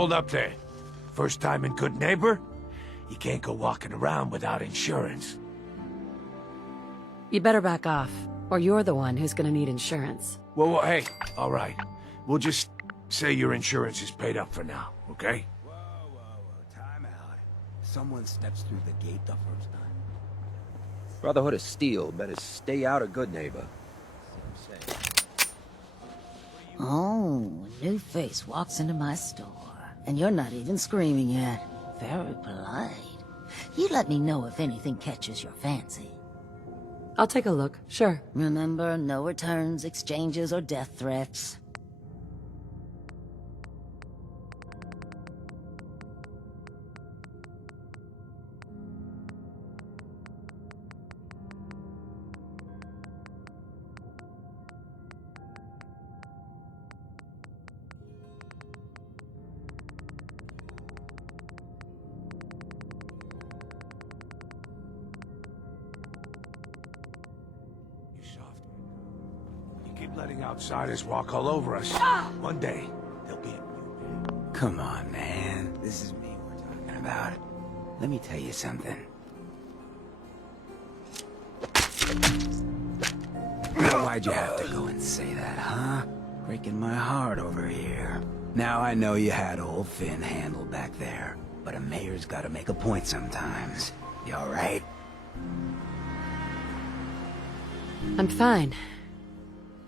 hold up there. First time in Good Neighbor? You can't go walking around without insurance. You better back off, or you're the one who's gonna need insurance. Well, hey, all right. We'll just say your insurance is paid up for now, okay? Whoa, time out. Someone steps through the gate the first time. Brotherhood of Steel better stay out of Good Neighbor. Oh, a new face walks into my store. And you're not even screaming yet. Very polite. You let me know if anything catches your fancy. I'll take a look, sure. Remember, no returns, exchanges, or death threats. Keep letting outsiders walk all over us. One day, there'll be a new day. Come on, man. This is me we're talking about. Let me tell you something. Why'd you have to go and say that, huh? Breaking my heart over here. Now I know you had old Finn handled back there, but a mayor's gotta make a point sometimes. You alright? I'm fine.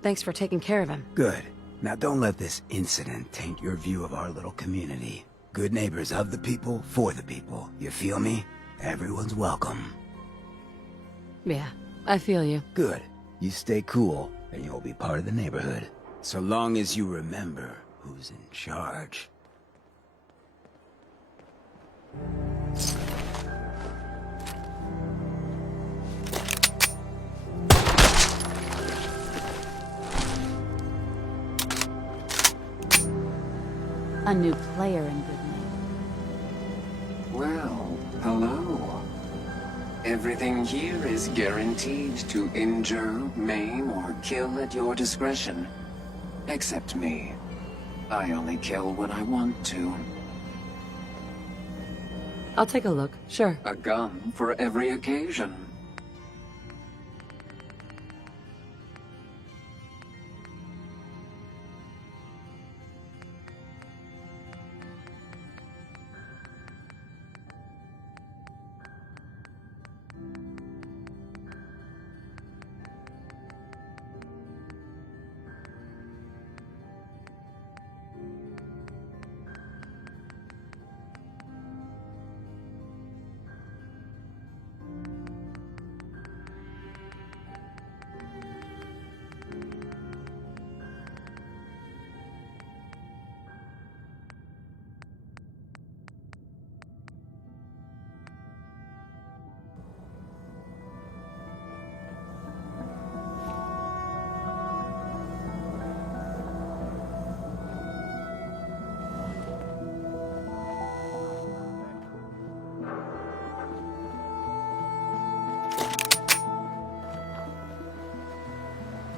Thanks for taking care of him. Good. Now don't let this incident taint your view of our little community. Good neighbors of the people, for the people. You feel me? Everyone's welcome. Yeah, I feel you. Good. You stay cool, and you'll be part of the neighborhood. So long as you remember who's in charge. A new player in Good Neighbor. Well, hello. Everything here is guaranteed to injure, maim, or kill at your discretion. Except me. I only kill when I want to. I'll take a look, sure. A gun for every occasion.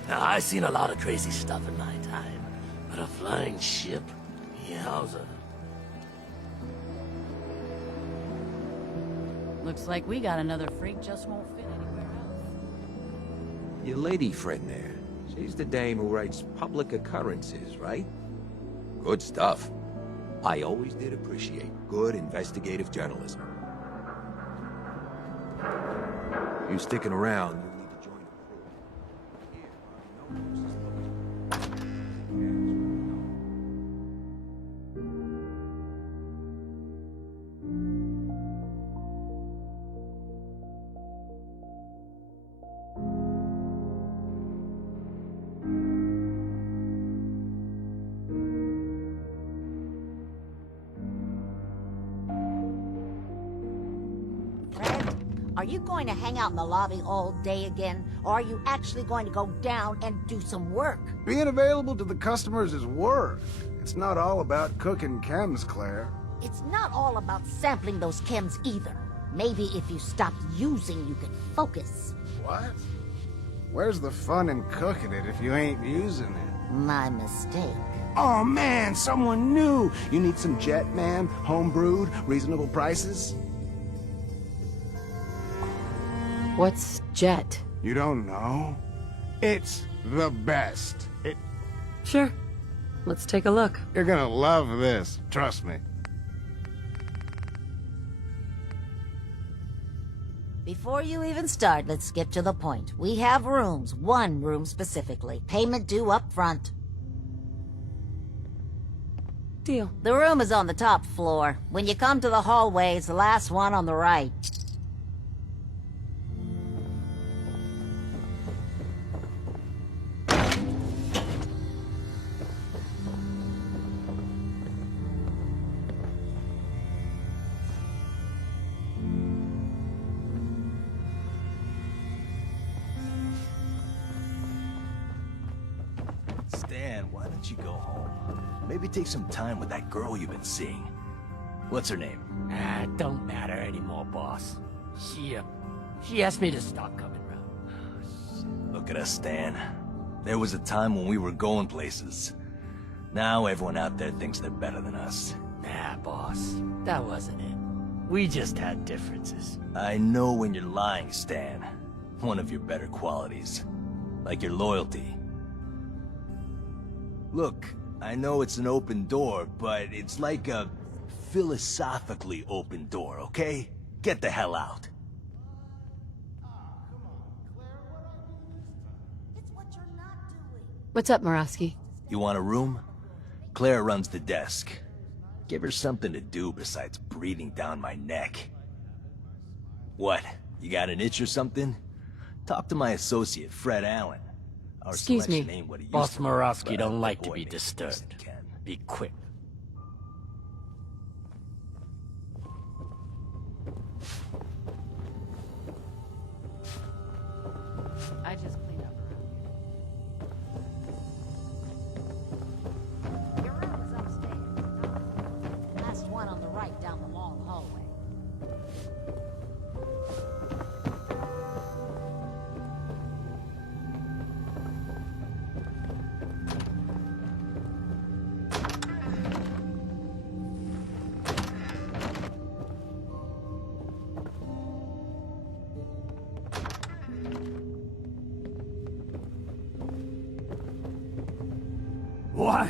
Now, I've seen a lot of crazy stuff in my time, but a flying ship? Yowza. Looks like we got another freak just won't fit anywhere else. Your lady friend there. She's the dame who writes public occurrences, right? Good stuff. I always did appreciate good investigative journalism. You sticking around, you'll need to join the crew. Are you going to hang out in the lobby all day again? Or are you actually going to go down and do some work? Being available to the customers is work. It's not all about cooking chems, Claire. It's not all about sampling those chems either. Maybe if you stopped using, you could focus. What? Where's the fun in cooking it if you ain't using it? My mistake. Oh man, someone new! You need some jet, man? Homebrewed, reasonable prices? What's Jet? You don't know? It's the best. Sure. Let's take a look. You're gonna love this, trust me. Before you even start, let's skip to the point. We have rooms, one room specifically. Payment due up front. Deal. The room is on the top floor. When you come to the hallway, it's the last one on the right. Stan, why don't you go home? Maybe take some time with that girl you've been seeing. What's her name? Don't matter anymore, boss. She asked me to stop coming round. Look at us, Stan. There was a time when we were going places. Now everyone out there thinks they're better than us. Nah, boss. That wasn't it. We just had differences. I know when you're lying, Stan. One of your better qualities. Like your loyalty. Look, I know it's an open door, but it's like a philosophically open door, okay? Get the hell out. What's up, Morosky? You want a room? Claire runs the desk. Give her something to do besides breathing down my neck. What? You got an itch or something? Talk to my associate, Fred Allen. Our Excuse me. selection ain't what it used Boss to be, Morosky but don't I'll like to avoid be it best I disturbed. can. Be quick. I just cleaned up around here. Your room is upstairs. Last one on the right down the long hallway. What?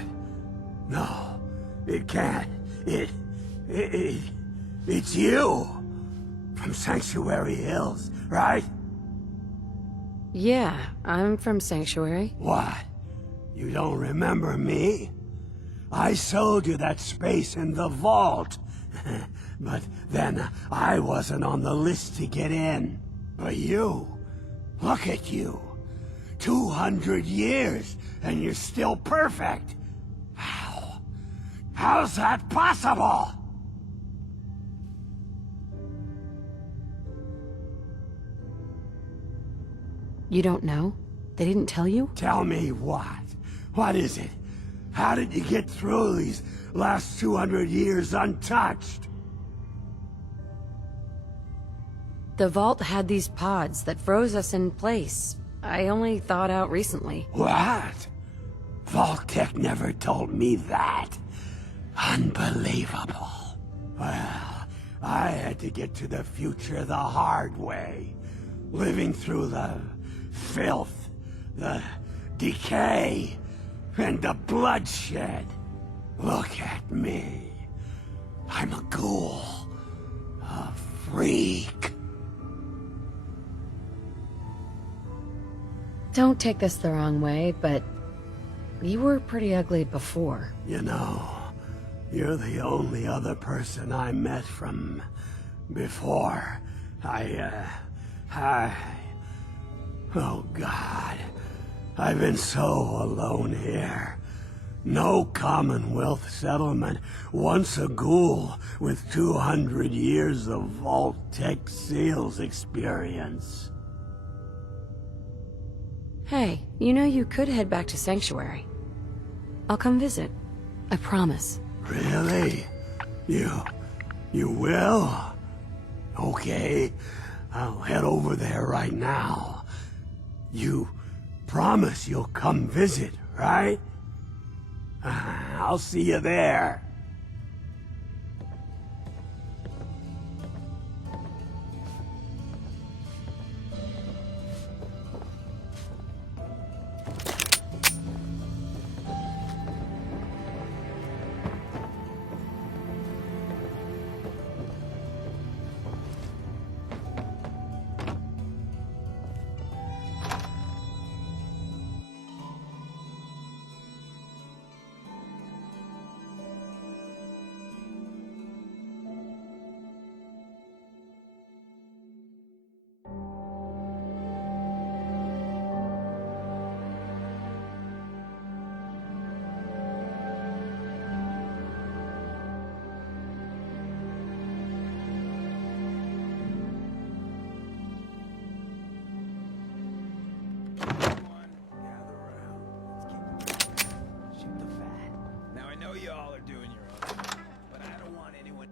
No, it can't. It's you! From Sanctuary Hills, right? Yeah, I'm from Sanctuary. What? You don't remember me? I sold you that space in the vault. But then I wasn't on the list to get in. But you, look at you. 200 years, and you're still perfect. How? How's that possible? You don't know? They didn't tell you? Tell me what? What is it? How did you get through these last 200 years untouched? The vault had these pods that froze us in place. I only thawed out recently. What? Vault-Tec never told me that. Unbelievable. Well, I had to get to the future the hard way. Living through the filth, the decay, and the bloodshed. Look at me. I'm a ghoul. A freak. Don't take this the wrong way, but you were pretty ugly before. You know, you're the only other person I met from before. Oh God, I've been so alone here. No Commonwealth settlement, once a ghoul with 200 years of Vault-Tec seals experience. Hey, you know you could head back to Sanctuary. I'll come visit. I promise. Really? You will? Okay, I'll head over there right now. You promise you'll come visit, right? I'll see you there. Y'all are doing your own thing, but I don't want anyone...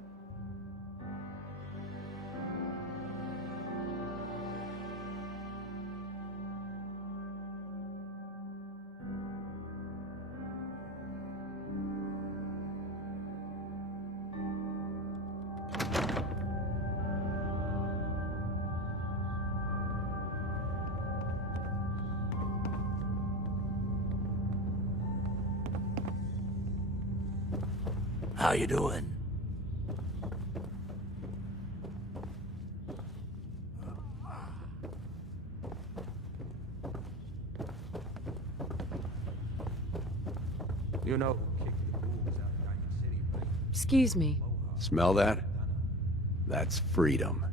How you doing? You know who kicked the wolves out of Diamond City, right? Excuse me. Smell that? That's freedom.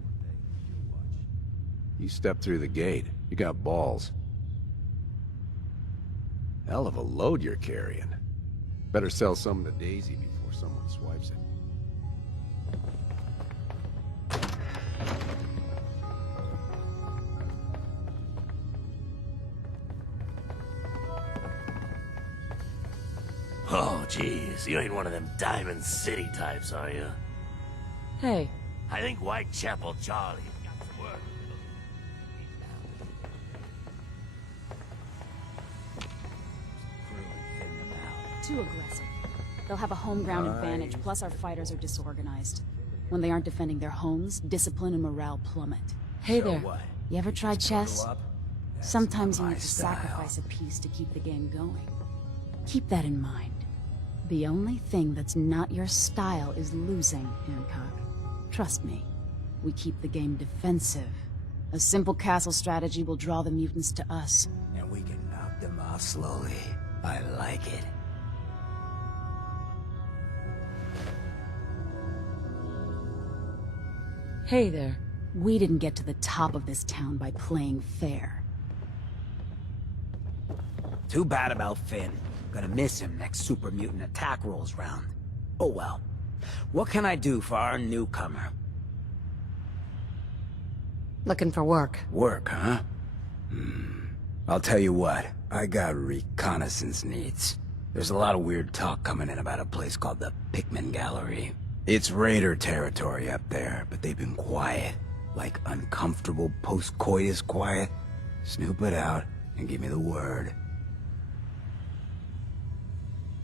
You step through the gate, you got balls. Hell of a load you're carrying. Better sell some to Daisy before someone swipes it. Oh, jeez. You ain't one of them Diamond City types, are you? Hey, I think Whitechapel Charlie got some work. Too aggressive. They'll have a home ground advantage, plus our fighters are disorganized. When they aren't defending their homes, discipline and morale plummet. hey there. You ever tried chess? Sometimes you my need to style. sacrifice a piece to keep the game going. Keep that in mind. The only thing that's not your style is losing, Hancock. Trust me, we keep the game defensive. A simple castle strategy will draw the mutants to us. And we can knock them off slowly. I like it. Hey there. We didn't get to the top of this town by playing fair. Too bad about Finn. Gonna miss him next super mutant attack rolls round. Oh well. What can I do for our newcomer? Looking for work. Work, huh? I'll tell you what. I got reconnaissance needs. There's a lot of weird talk coming in about a place called the Pikmin Gallery. It's raider territory up there, but they've been quiet. Like uncomfortable post-coitus quiet. Snoop it out and give me the word.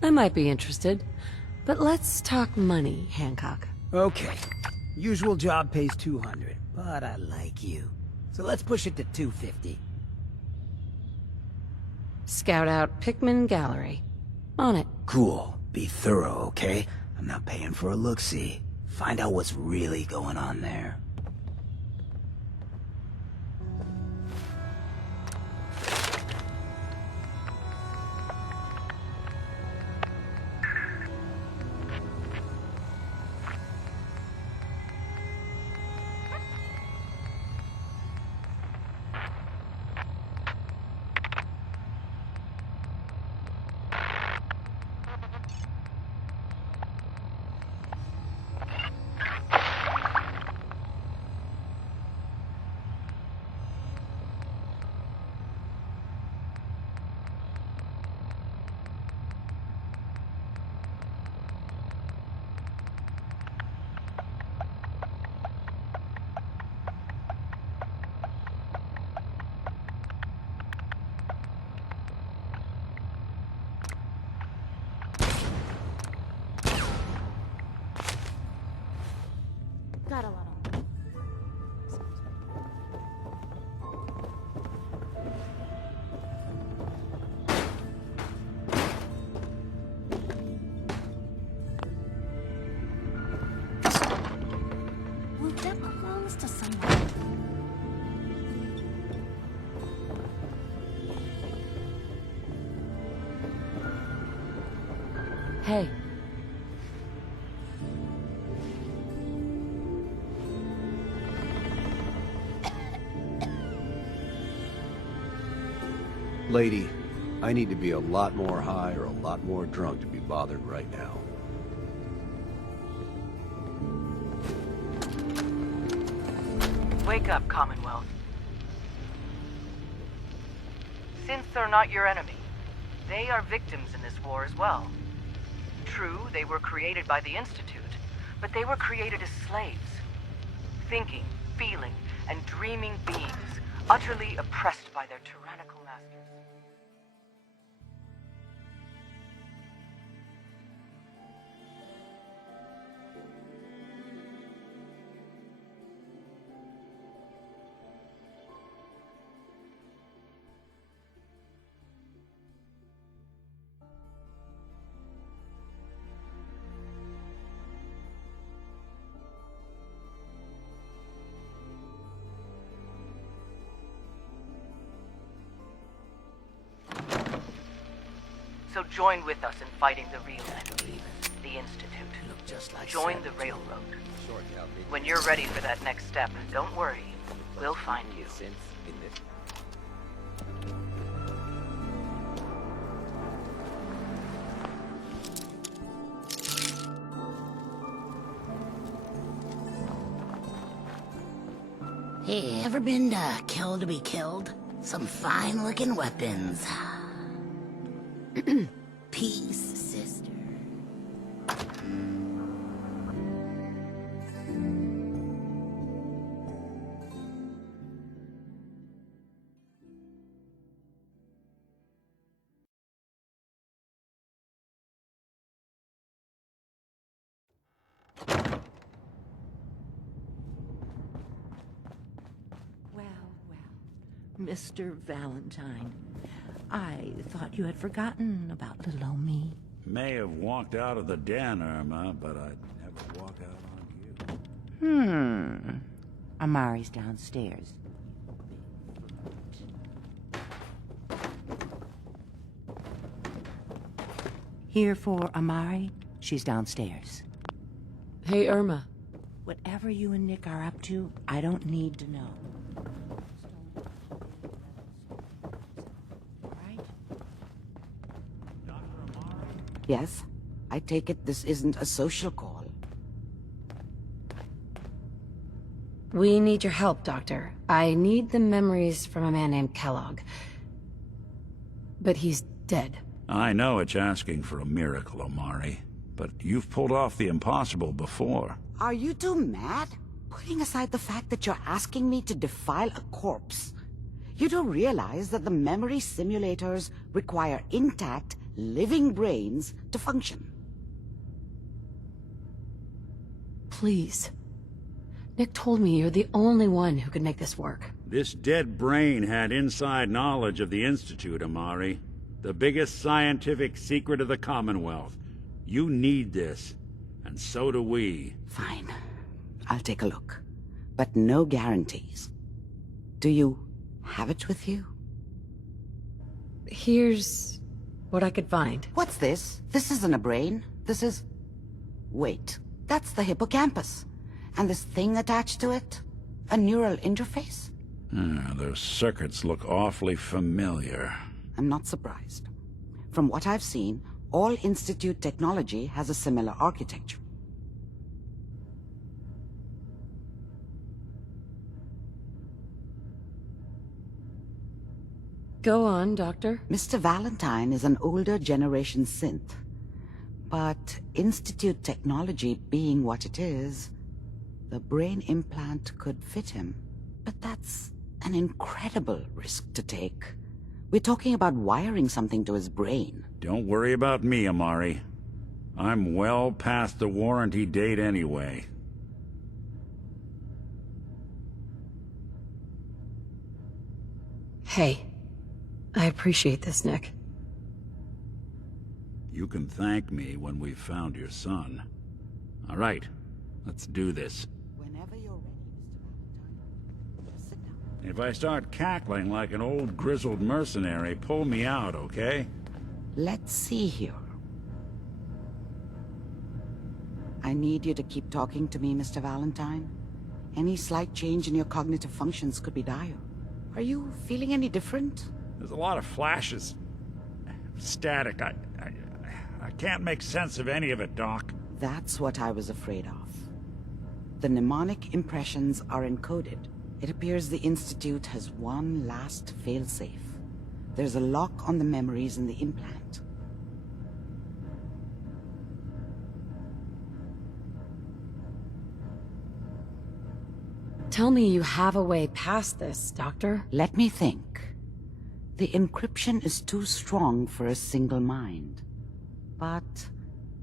I might be interested, but let's talk money, Hancock. Okay. Usual job pays 200, but I like you. So let's push it to 250. Scout out Pikmin Gallery. On it. Cool. Be thorough, okay? I'm not paying for a look-see. Find out what's really going on there. this to somebody. Hey. Lady, I need to be a lot more high or a lot more drunk to be bothered right now. Wake up, Commonwealth. Synths are not your enemy. They are victims in this war as well. True, they were created by the Institute, but they were created as slaves. Thinking, feeling, and dreaming beings, utterly oppressed by their tyrannical masters. So join with us in fighting the real enemy, the Institute. Look just like Join Santa. the Railroad. When you're ready for that next step, don't worry. We'll find you. Hey, ever been to Kill to be Killed? Some fine-looking weapons. Peace, sister. Well, Mr. Valentine, I thought you had forgotten about little old me. May have walked out of the den, Irma, but I'd never walk out on you. Amari's downstairs. Here for Amari? She's downstairs. Hey, Irma. Whatever you and Nick are up to, I don't need to know. Yes? I take it this isn't a social call. We need your help, Doctor. I need the memories from a man named Kellogg. But he's dead. I know it's asking for a miracle, Amari, but you've pulled off the impossible before. Are you two mad? Putting aside the fact that you're asking me to defile a corpse, you do realize that the memory simulators require intact, living brains to function. Please. Nick told me you're the only one who could make this work. This dead brain had inside knowledge of the Institute, Amari. The biggest scientific secret of the Commonwealth. You need this, and so do we. Fine. I'll take a look. But no guarantees. Do you have it with you? Here's what I could find. What's this? This isn't a brain. This is... Wait. That's the hippocampus. And this thing attached to it? A neural interface? Those circuits look awfully familiar. I'm not surprised. From what I've seen, all Institute technology has a similar architecture. Go on, Doctor. Mr. Valentine is an older generation synth. But Institute technology being what it is, the brain implant could fit him. But that's an incredible risk to take. We're talking about wiring something to his brain. Don't worry about me, Amari. I'm well past the warranty date anyway. Hey. I appreciate this, Nick. You can thank me when we've found your son. All right, let's do this. Whenever you're ready, Mr. Valentine. If I start cackling like an old grizzled mercenary, pull me out, okay? Let's see here. I need you to keep talking to me, Mr. Valentine. Any slight change in your cognitive functions could be dire. Are you feeling any different? There's a lot of flashes. Static. I can't make sense of any of it, Doc. That's what I was afraid of. The mnemonic impressions are encoded. It appears the Institute has one last failsafe. There's a lock on the memories in the implant. Tell me you have a way past this, Doctor. Let me think. The encryption is too strong for a single mind. But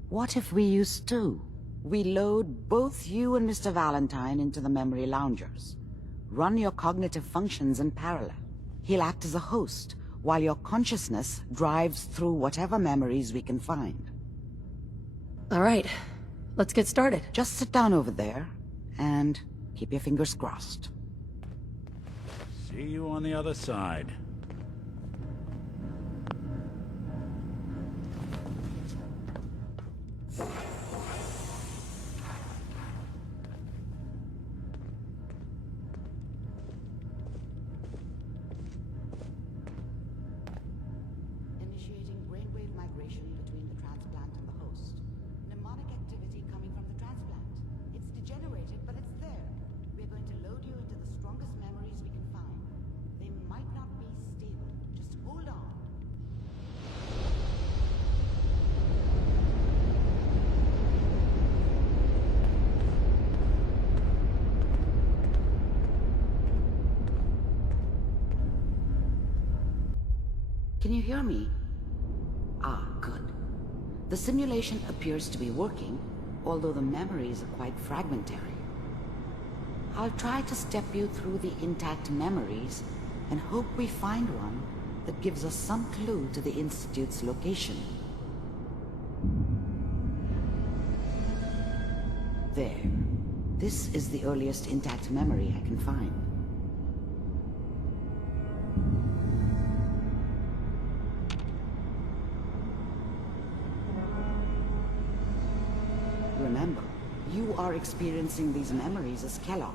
what if we use two? We load both you and Mr. Valentine into the memory loungers. Run your cognitive functions in parallel. He'll act as a host, while your consciousness drives through whatever memories we can find. All right, let's get started. Just sit down over there, and keep your fingers crossed. See you on the other side. Initiating brainwave migration between the transplant and the host. Mnemonic activity coming from the transplant. It's degenerated, but it's there. We're going to load you into the strongest memories we can find. They might not be stable. Just hold on. Can you hear me? Ah, good. The simulation appears to be working, although the memories are quite fragmentary. I'll try to step you through the intact memories and hope we find one that gives us some clue to the Institute's location. There. This is the earliest intact memory I can find. Remember, you are experiencing these memories as Kellogg.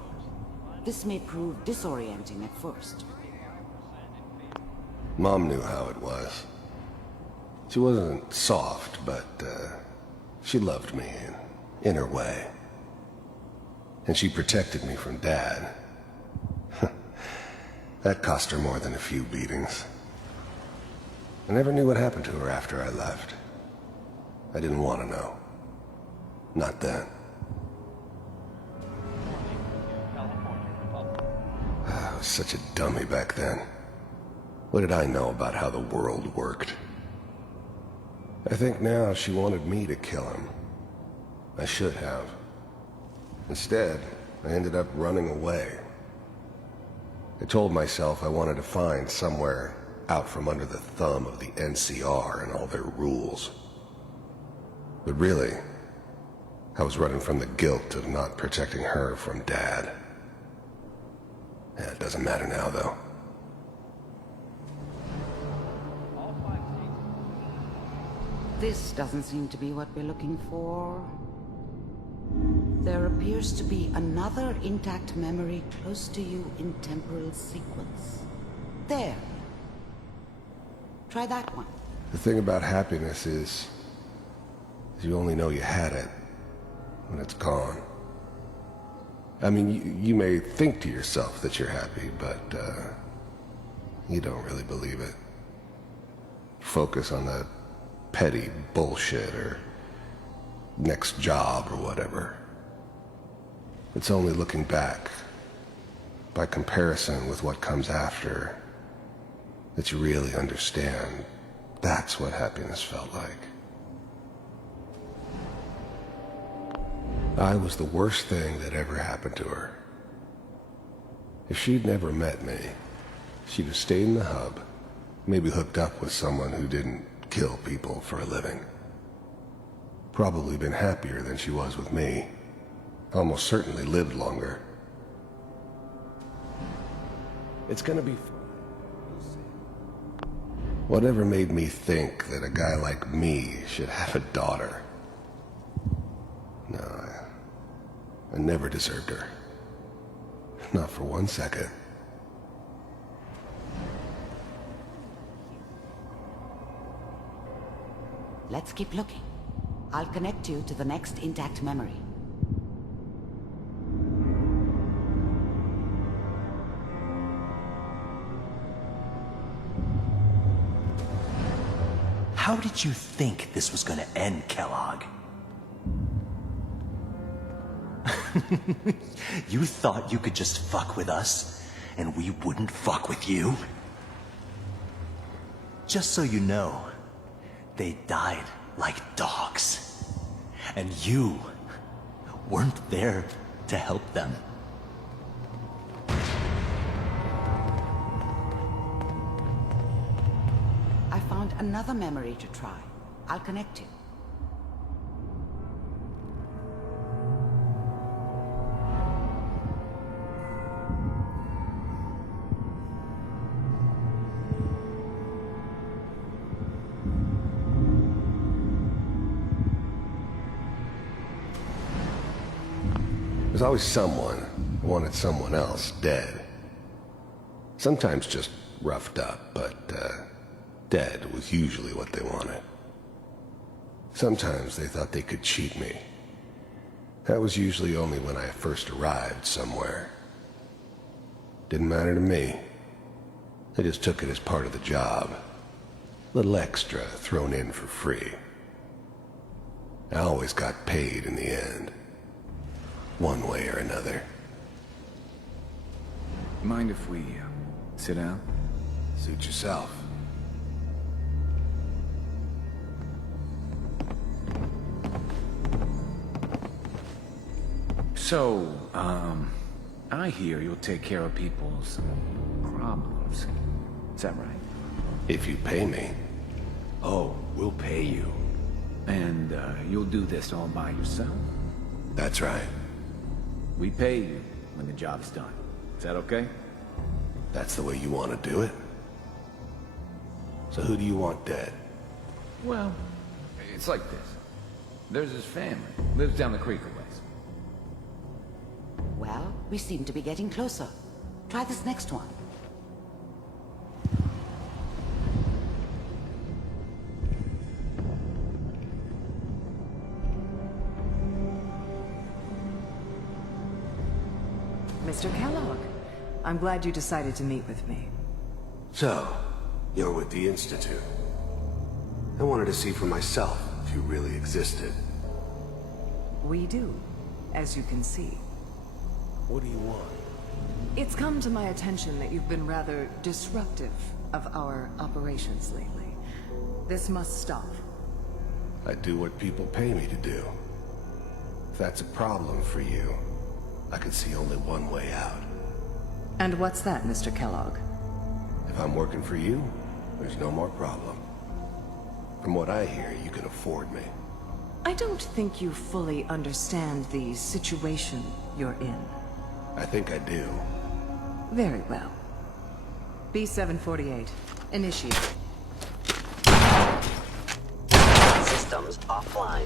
This may prove disorienting at first. Mom knew how it was. She wasn't soft, but she loved me in her way. And she protected me from Dad. That cost her more than a few beatings. I never knew what happened to her after I left. I didn't want to know. Not then. I was such a dummy back then. What did I know about how the world worked? I think now she wanted me to kill him. I should have. Instead, I ended up running away. I told myself I wanted to find somewhere out from under the thumb of the NCR and all their rules. But really, I was running from the guilt of not protecting her from Dad. Yeah, it doesn't matter now, though. This doesn't seem to be what we're looking for. There appears to be another intact memory close to you in temporal sequence. There. Try that one. The thing about happiness is you only know you had it when it's gone. I mean, you may think to yourself that you're happy, but you don't really believe it. Focus on that petty bullshit or next job or whatever. It's only looking back, by comparison with what comes after, that you really understand that's what happiness felt like. I was the worst thing that ever happened to her. If she'd never met me, she'd have stayed in the hub, maybe hooked up with someone who didn't kill people for a living. Probably been happier than she was with me. Almost certainly lived longer. It's gonna be... Whatever made me think that a guy like me should have a daughter? No, I never deserved her. Not for 1 second. Let's keep looking. I'll connect you to the next intact memory. How did you think this was gonna end, Kellogg? You thought you could just fuck with us, and we wouldn't fuck with you? Just so you know, they died like dogs. And you weren't there to help them. I found another memory to try. I'll connect you. There's always someone who wanted someone else dead. Sometimes just roughed up, but dead was usually what they wanted. Sometimes they thought they could cheat me. That was usually only when I first arrived somewhere. Didn't matter to me. I just took it as part of the job. Little extra thrown in for free. I always got paid in the end. One way or another. Mind if we sit down? Suit yourself. So, I hear you'll take care of people's problems. Is that right? If you pay me. Oh, we'll pay you. And, you'll do this all by yourself? That's right. We pay you when the job's done. Is that okay? That's the way you want to do it? So who do you want dead? Well, it's like this. There's his family. Lives down the creek a ways. Well, we seem to be getting closer. Try this next one. Mr. Kellogg, I'm glad you decided to meet with me. So, you're with the Institute. I wanted to see for myself if you really existed. We do, as you can see. What do you want? It's come to my attention that you've been rather disruptive of our operations lately. This must stop. I do what people pay me to do. If that's a problem for you, I can see only one way out. And what's that, Mr. Kellogg? If I'm working for you, there's no more problem. From what I hear, you can afford me. I don't think you fully understand the situation you're in. I think I do. Very well. B-748, initiate. Systems offline.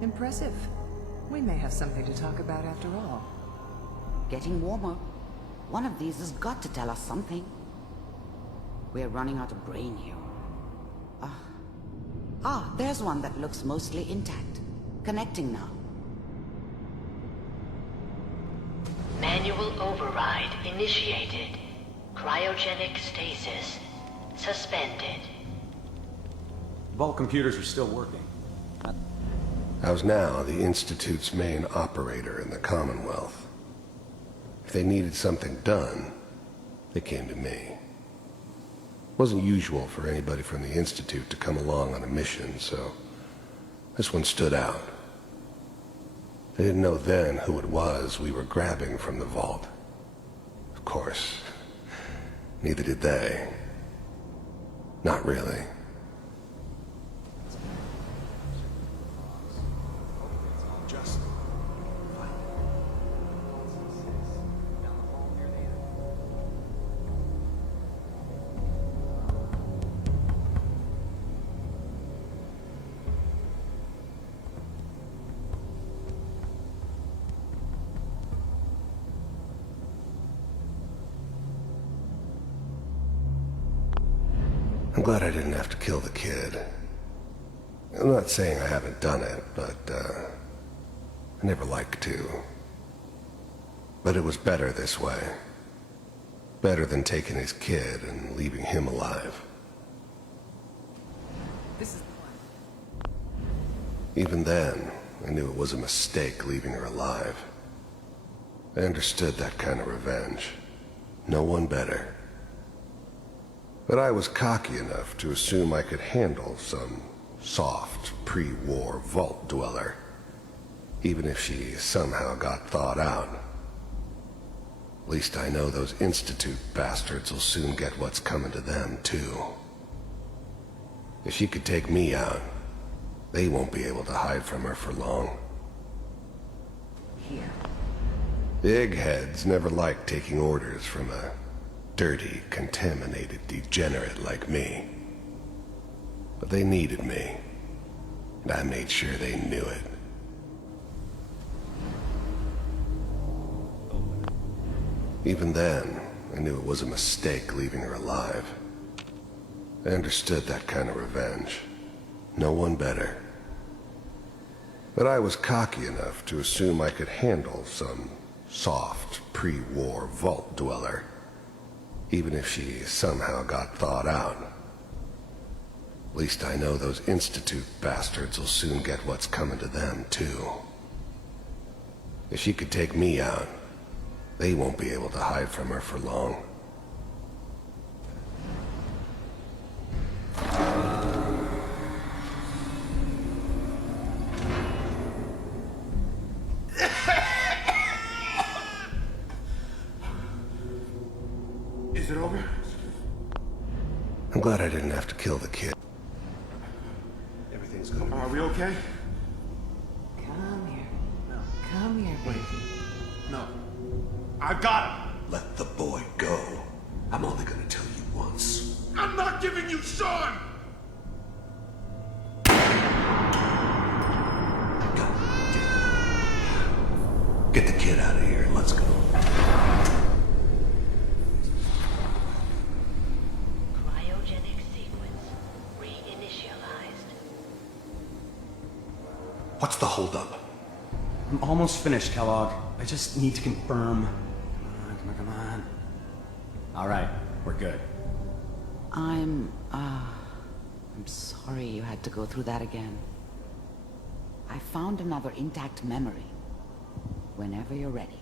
Impressive. We may have something to talk about after all. Getting warmer. One of these has got to tell us something. We're running out of brain here. There's one that looks mostly intact. Connecting now. Manual override initiated. Cryogenic stasis suspended. Vault computers are still working. I was now the Institute's main operator in the Commonwealth. If they needed something done, they came to me. It wasn't usual for anybody from the Institute to come along on a mission, so this one stood out. They didn't know then who it was we were grabbing from the vault. Of course, neither did they. Not really. Job I'm glad I didn't have to kill the kid. I'm not saying I haven't done it, but, I never liked to. But it was better this way. Better than taking his kid and leaving him alive. This is Even then, I knew it was a mistake leaving her alive. I understood that kind of revenge. No one better. But I was cocky enough to assume I could handle some soft, pre-war vault dweller, even if she somehow got thawed out. At least I know those Institute bastards will soon get what's coming to them, too. If she could take me out, they won't be able to hide from her for long. Here. Big heads never liked taking orders from a dirty, contaminated degenerate like me. But they needed me, and I made sure they knew it. Even then, I knew it was a mistake leaving her alive. I understood that kind of revenge. No one better. But I was cocky enough to assume I could handle some soft, pre-war vault dweller, even if she somehow got thawed out. At least I know those Institute bastards will soon get what's coming to them, too. If she could take me out, they won't be able to hide from her for long. Is it over? I'm glad I didn't have to kill the kid. Everything's gonna be... Are we okay? Come here. No. Come here, baby. No. I've got him! Let the boy go. I'm only gonna tell you once. I'm not giving you Sean! Get the kid out of here and let's go. Cryogenic sequence reinitialized. What's the holdup? I'm almost finished, Kellogg. I just need to confirm. Come on. All right, we're good. I'm sorry you had to go through that again. I found another intact memory. Whenever you're ready.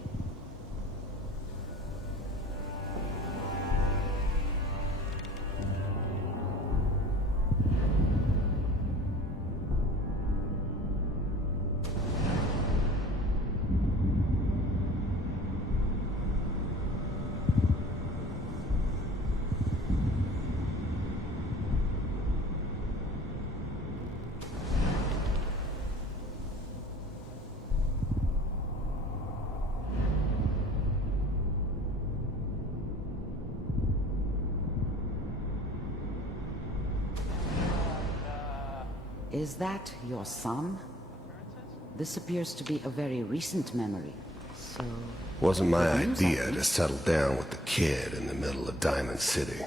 Is that your son? This appears to be a very recent memory, so... Wasn't my idea to settle down with the kid in the middle of Diamond City.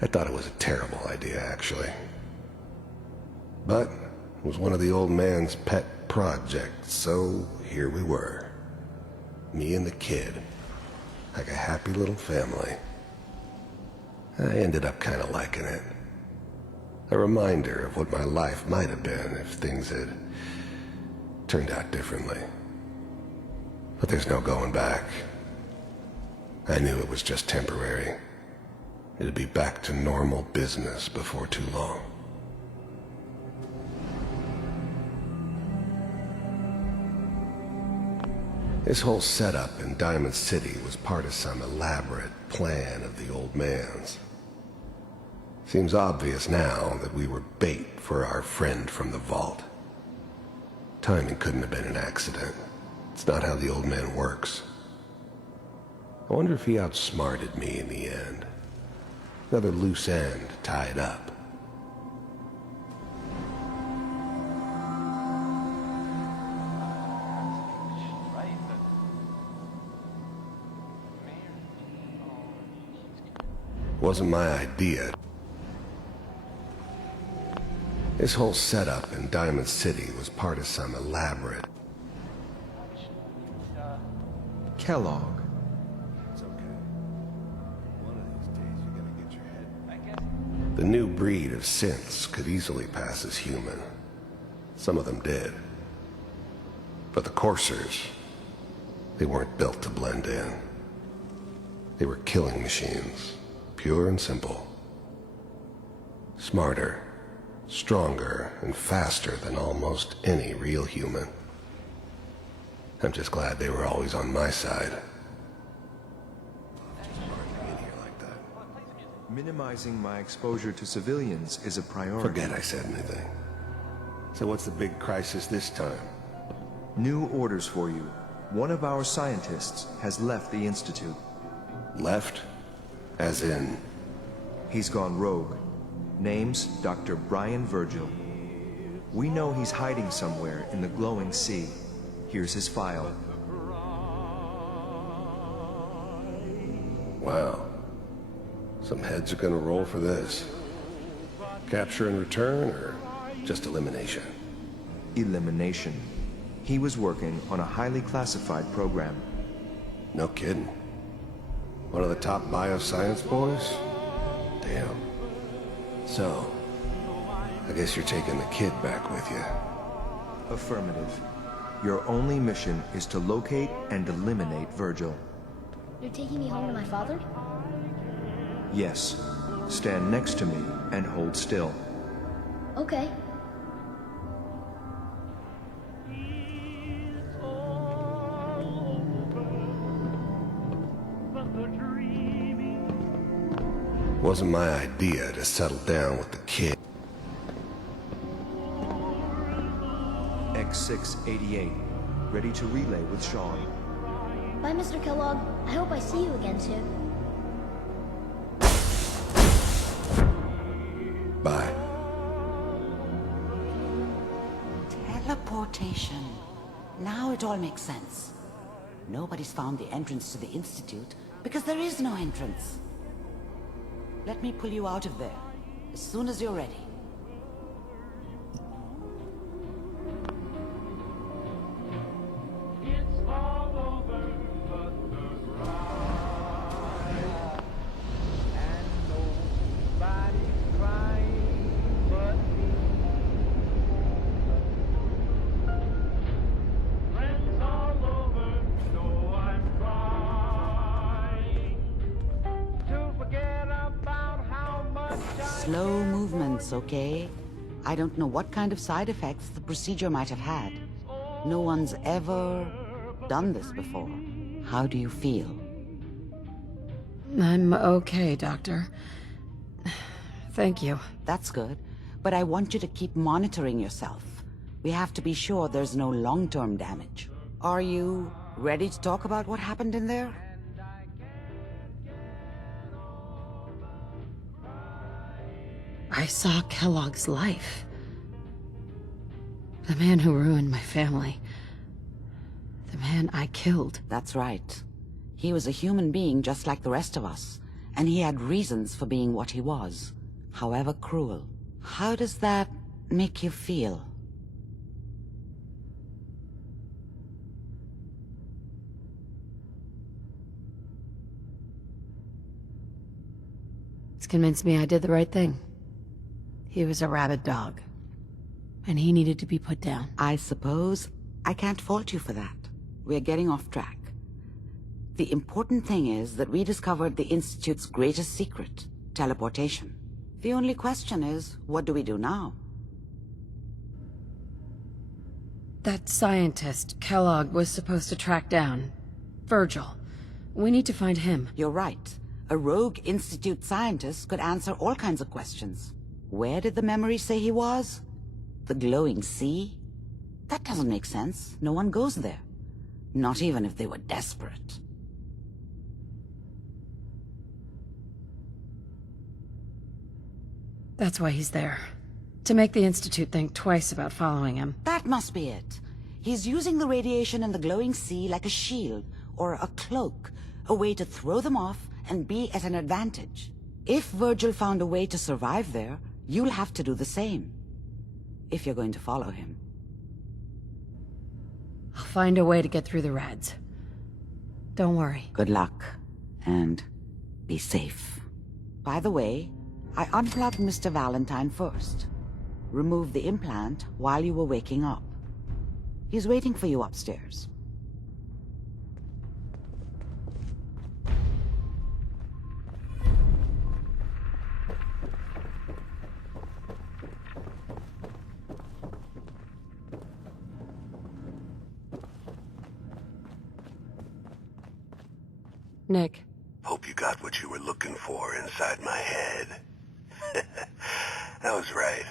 I thought it was a terrible idea, actually. But it was one of the old man's pet projects, so here we were. Me and the kid. Like a happy little family. I ended up kind of liking it. A reminder of what my life might have been if things had turned out differently. But there's no going back. I knew it was just temporary. It'd be back to normal business before too long. This whole setup in Diamond City was part of some elaborate plan of the old man's. Seems obvious now that we were bait for our friend from the vault. Timing couldn't have been an accident. It's not how the old man works. I wonder if he outsmarted me in the end. Another loose end tied up. Wasn't my idea. This whole setup in Diamond City was part of some elaborate... Kellogg. It's okay. One of these days you're gonna get your head... The new breed of synths could easily pass as human. Some of them did. But the Coursers, they weren't built to blend in. They were killing machines, pure and simple. Smarter, stronger, and faster than almost any real human. I'm just glad they were always on my side. Minimizing my exposure to civilians is a priority. Forget I said anything. So what's the big crisis this time? New orders for you. One of our scientists has left the Institute. Left? As in? He's gone rogue. Name's Dr. Brian Virgil. We know he's hiding somewhere in the glowing sea. Here's his file. Wow. Some heads are gonna roll for this. Capture and return, or just elimination? Elimination. He was working on a highly classified program. No kidding. One of the top bioscience boys? Damn. So, I guess you're taking the kid back with you. Affirmative. Your only mission is to locate and eliminate Virgil. You're taking me home to my father? Yes. Stand next to me and hold still. Okay. Wasn't my idea to settle down with the kid. X688, ready to relay with Sean. Bye, Mr. Kellogg. I hope I see you again soon. Bye. Teleportation. Now it all makes sense. Nobody's found the entrance to the Institute because there is no entrance. Let me pull you out of there as soon as you're ready. Slow movements, okay? I don't know what kind of side effects the procedure might have had. No one's ever done this before. How do you feel? I'm okay, Doctor. Thank you. That's good. But I want you to keep monitoring yourself. We have to be sure there's no long-term damage. Are you ready to talk about what happened in there? I saw Kellogg's life. The man who ruined my family. The man I killed. That's right. He was a human being just like the rest of us, and he had reasons for being what he was, however cruel. How does that make you feel? It's convinced me I did the right thing. He was a rabid dog, and he needed to be put down. I suppose I can't fault you for that. We're getting off track. The important thing is that we discovered the Institute's greatest secret, teleportation. The only question is, what do we do now? That scientist Kellogg was supposed to track down. Virgil. We need to find him. You're right. A rogue Institute scientist could answer all kinds of questions. Where did the memory say he was? The glowing sea? That doesn't make sense. No one goes there. Not even if they were desperate. That's why he's there. To make the Institute think twice about following him. That must be it. He's using the radiation in the glowing sea like a shield, or a cloak, a way to throw them off and be at an advantage. If Virgil found a way to survive there, you'll have to do the same. If you're going to follow him. I'll find a way to get through the Reds. Don't worry. Good luck, and be safe. By the way, I unplugged Mr. Valentine first. Removed the implant while you were waking up. He's waiting for you upstairs. Nick. Hope you got what you were looking for inside my head. I was right.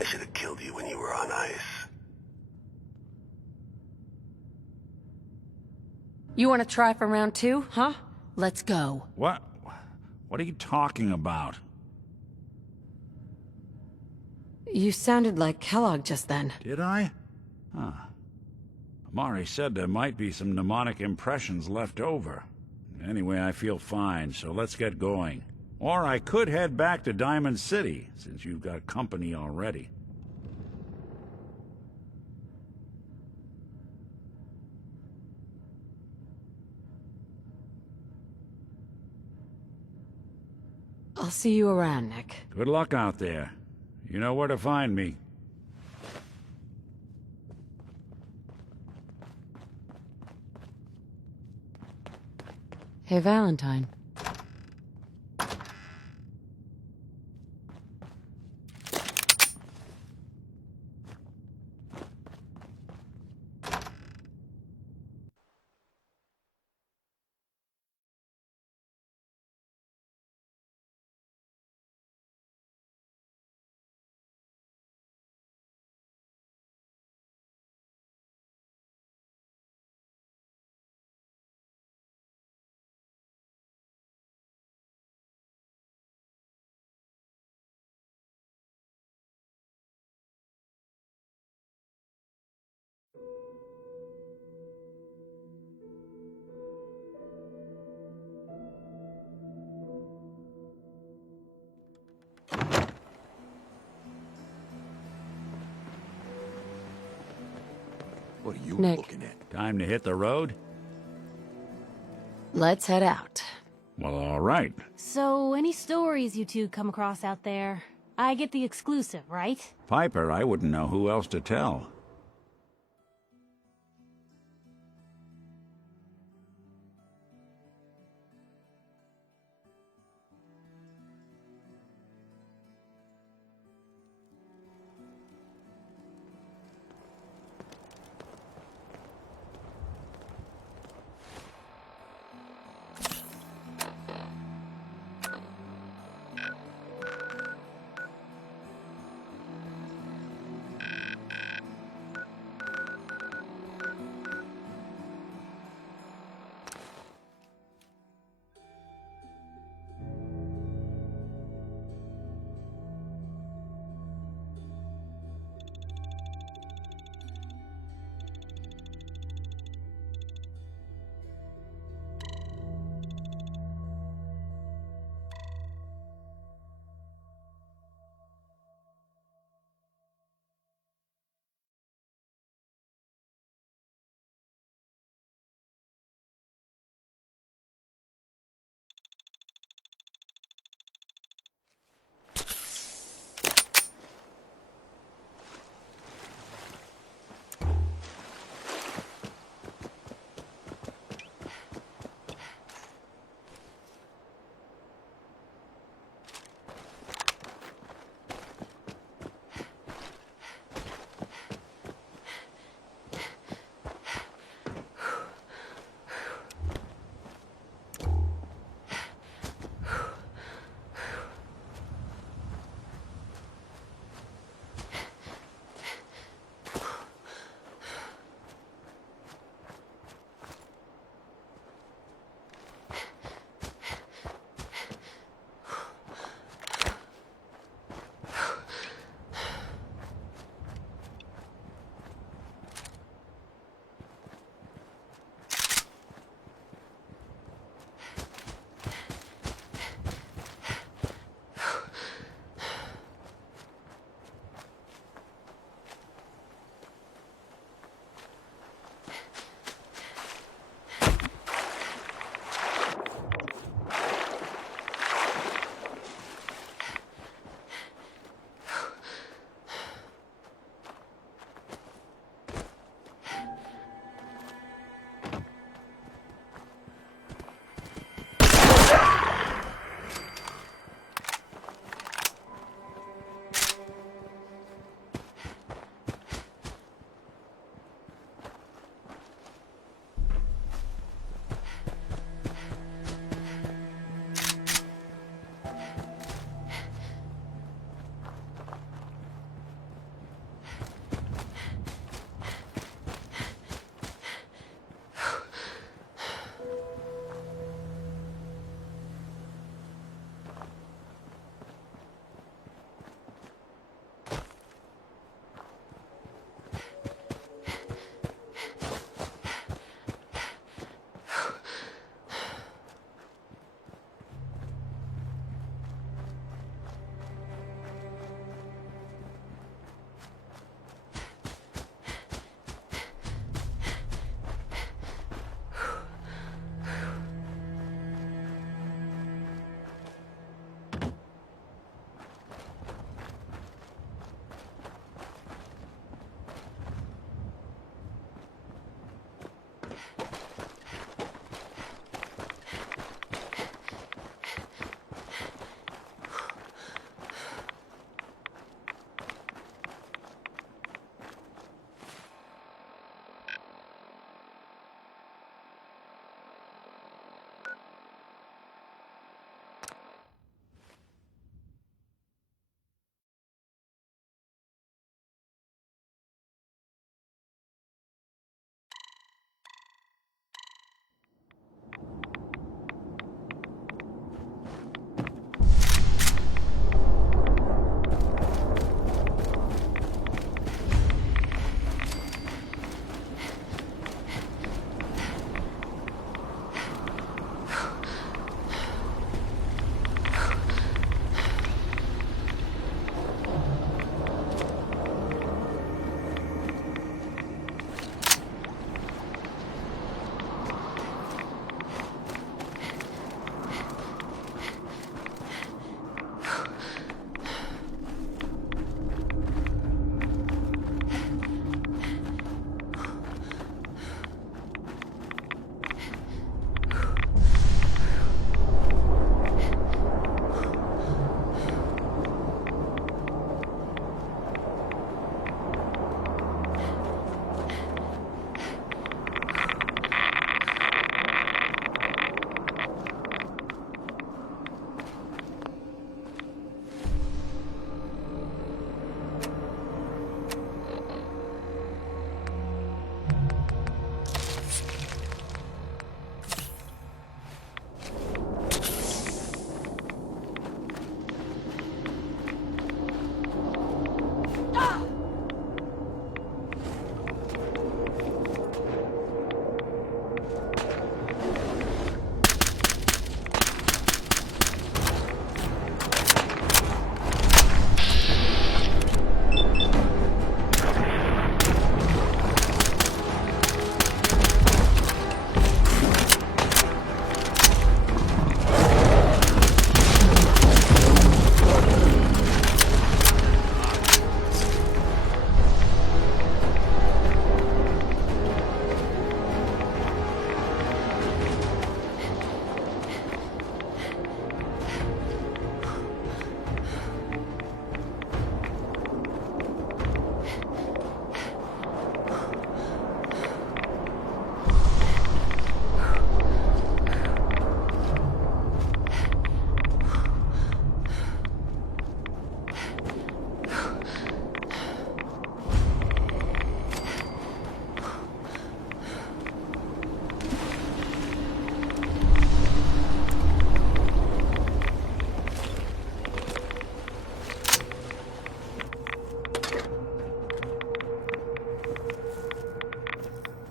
I should have killed you when you were on ice. You want to try for round 2, huh? Let's go. What? What are you talking about? You sounded like Kellogg just then. Did I? Huh. Amari said there might be some mnemonic impressions left over. Anyway, I feel fine, so let's get going. Or I could head back to Diamond City, since you've got company already. I'll see you around, Nick. Good luck out there. You know where to find me. Hey, Valentine. What are you Nick. looking at? Time to hit the road? Let's head out. Well, all right. So, any stories you two come across out there? I get the exclusive, right? Piper, I wouldn't know who else to tell.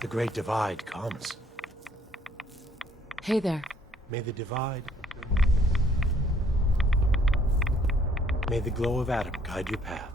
The Great Divide comes. Hey there. May the divide... May the glow of Atom guide your path.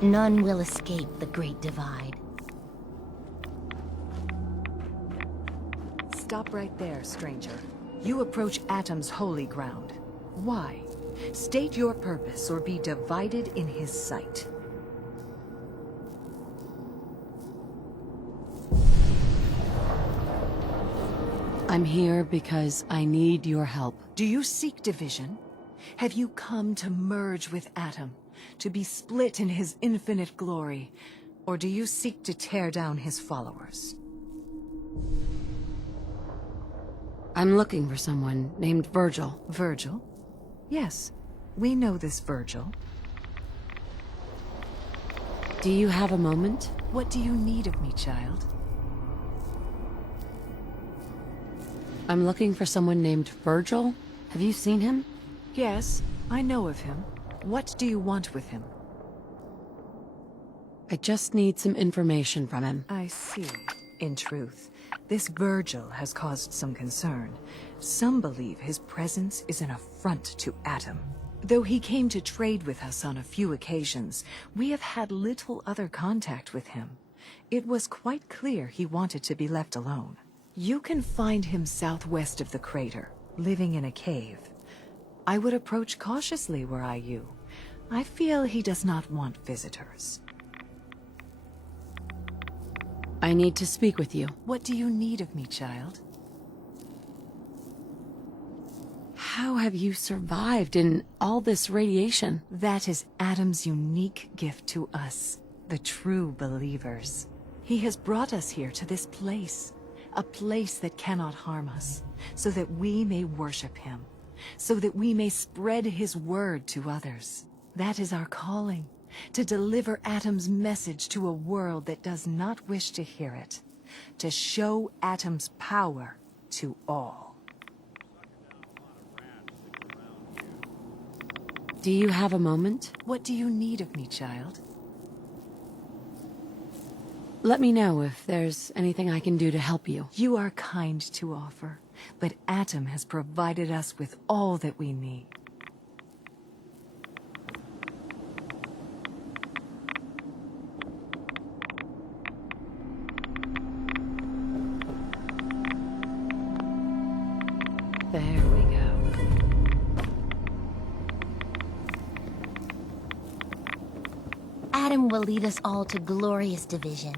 None will escape the Great Divide. Stop right there, stranger. You approach Atom's holy ground. Why? State your purpose or be divided in his sight. I'm here because I need your help. Do you seek division? Have you come to merge with Atom? To be split in his infinite glory? Or do you seek to tear down his followers? I'm looking for someone named Virgil. Virgil? Yes, we know this Virgil. Do you have a moment? What do you need of me, child? I'm looking for someone named Virgil. Have you seen him? Yes, I know of him. What do you want with him? I just need some information from him. I see. In truth, this Virgil has caused some concern. Some believe his presence is an affront to Atom. Though he came to trade with us on a few occasions, we have had little other contact with him. It was quite clear he wanted to be left alone. You can find him southwest of the crater, living in a cave. I would approach cautiously were I you. I feel he does not want visitors. I need to speak with you. What do you need of me, child? How have you survived in all this radiation? That is Atom's unique gift to us, the true believers. He has brought us here to this place, a place that cannot harm us, so that we may worship him, so that we may spread his word to others. That is our calling, to deliver Atom's message to a world that does not wish to hear it, to show Atom's power to all. Do you have a moment? What do you need of me, child? Let me know if there's anything I can do to help you. You are kind to offer, but Atom has provided us with all that we need. There we go. Adam will lead us all to glorious division.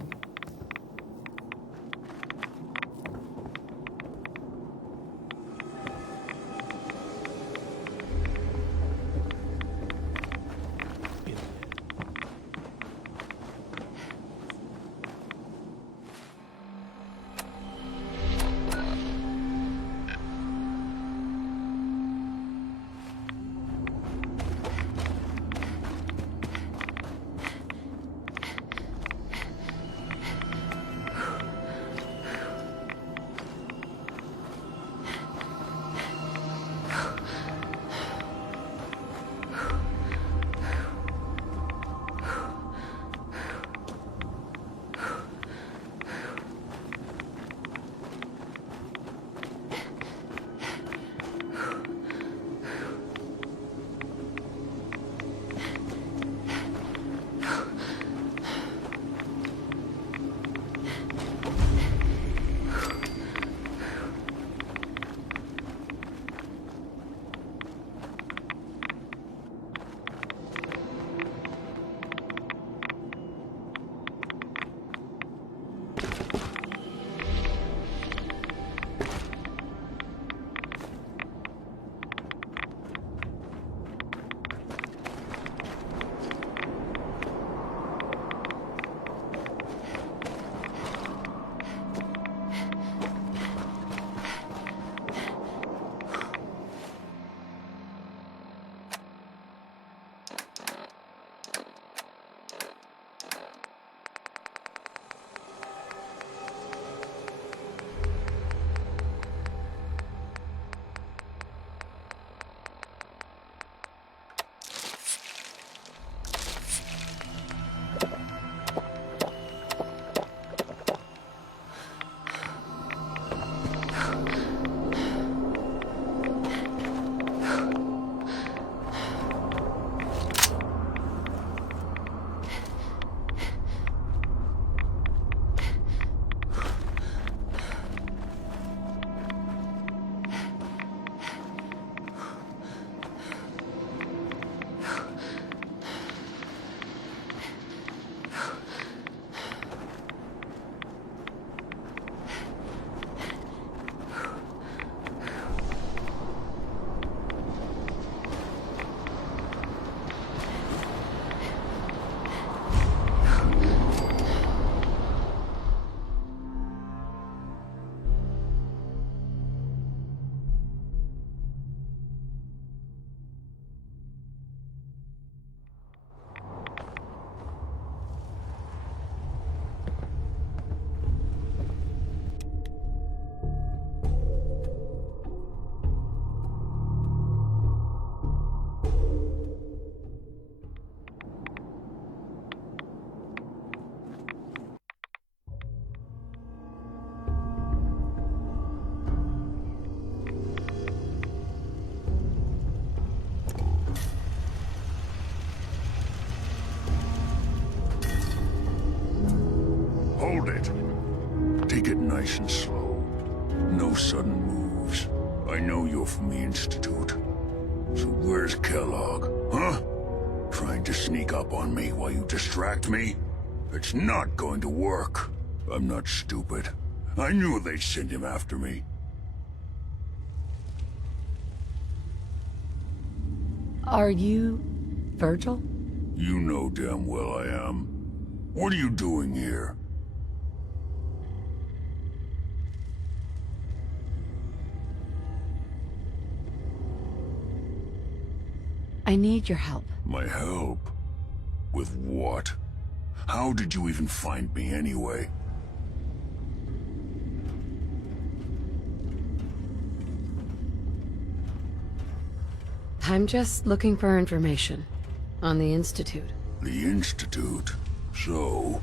Hold it. Take it nice and slow. No sudden moves. I know you're from the Institute. So where's Kellogg, huh? Trying to sneak up on me while you distract me? It's not going to work. I'm not stupid. I knew they'd send him after me. Are you Virgil? You know damn well I am. What are you doing here? I need your help. My help? With what? How did you even find me anyway? I'm just looking for information on the Institute. The Institute? So,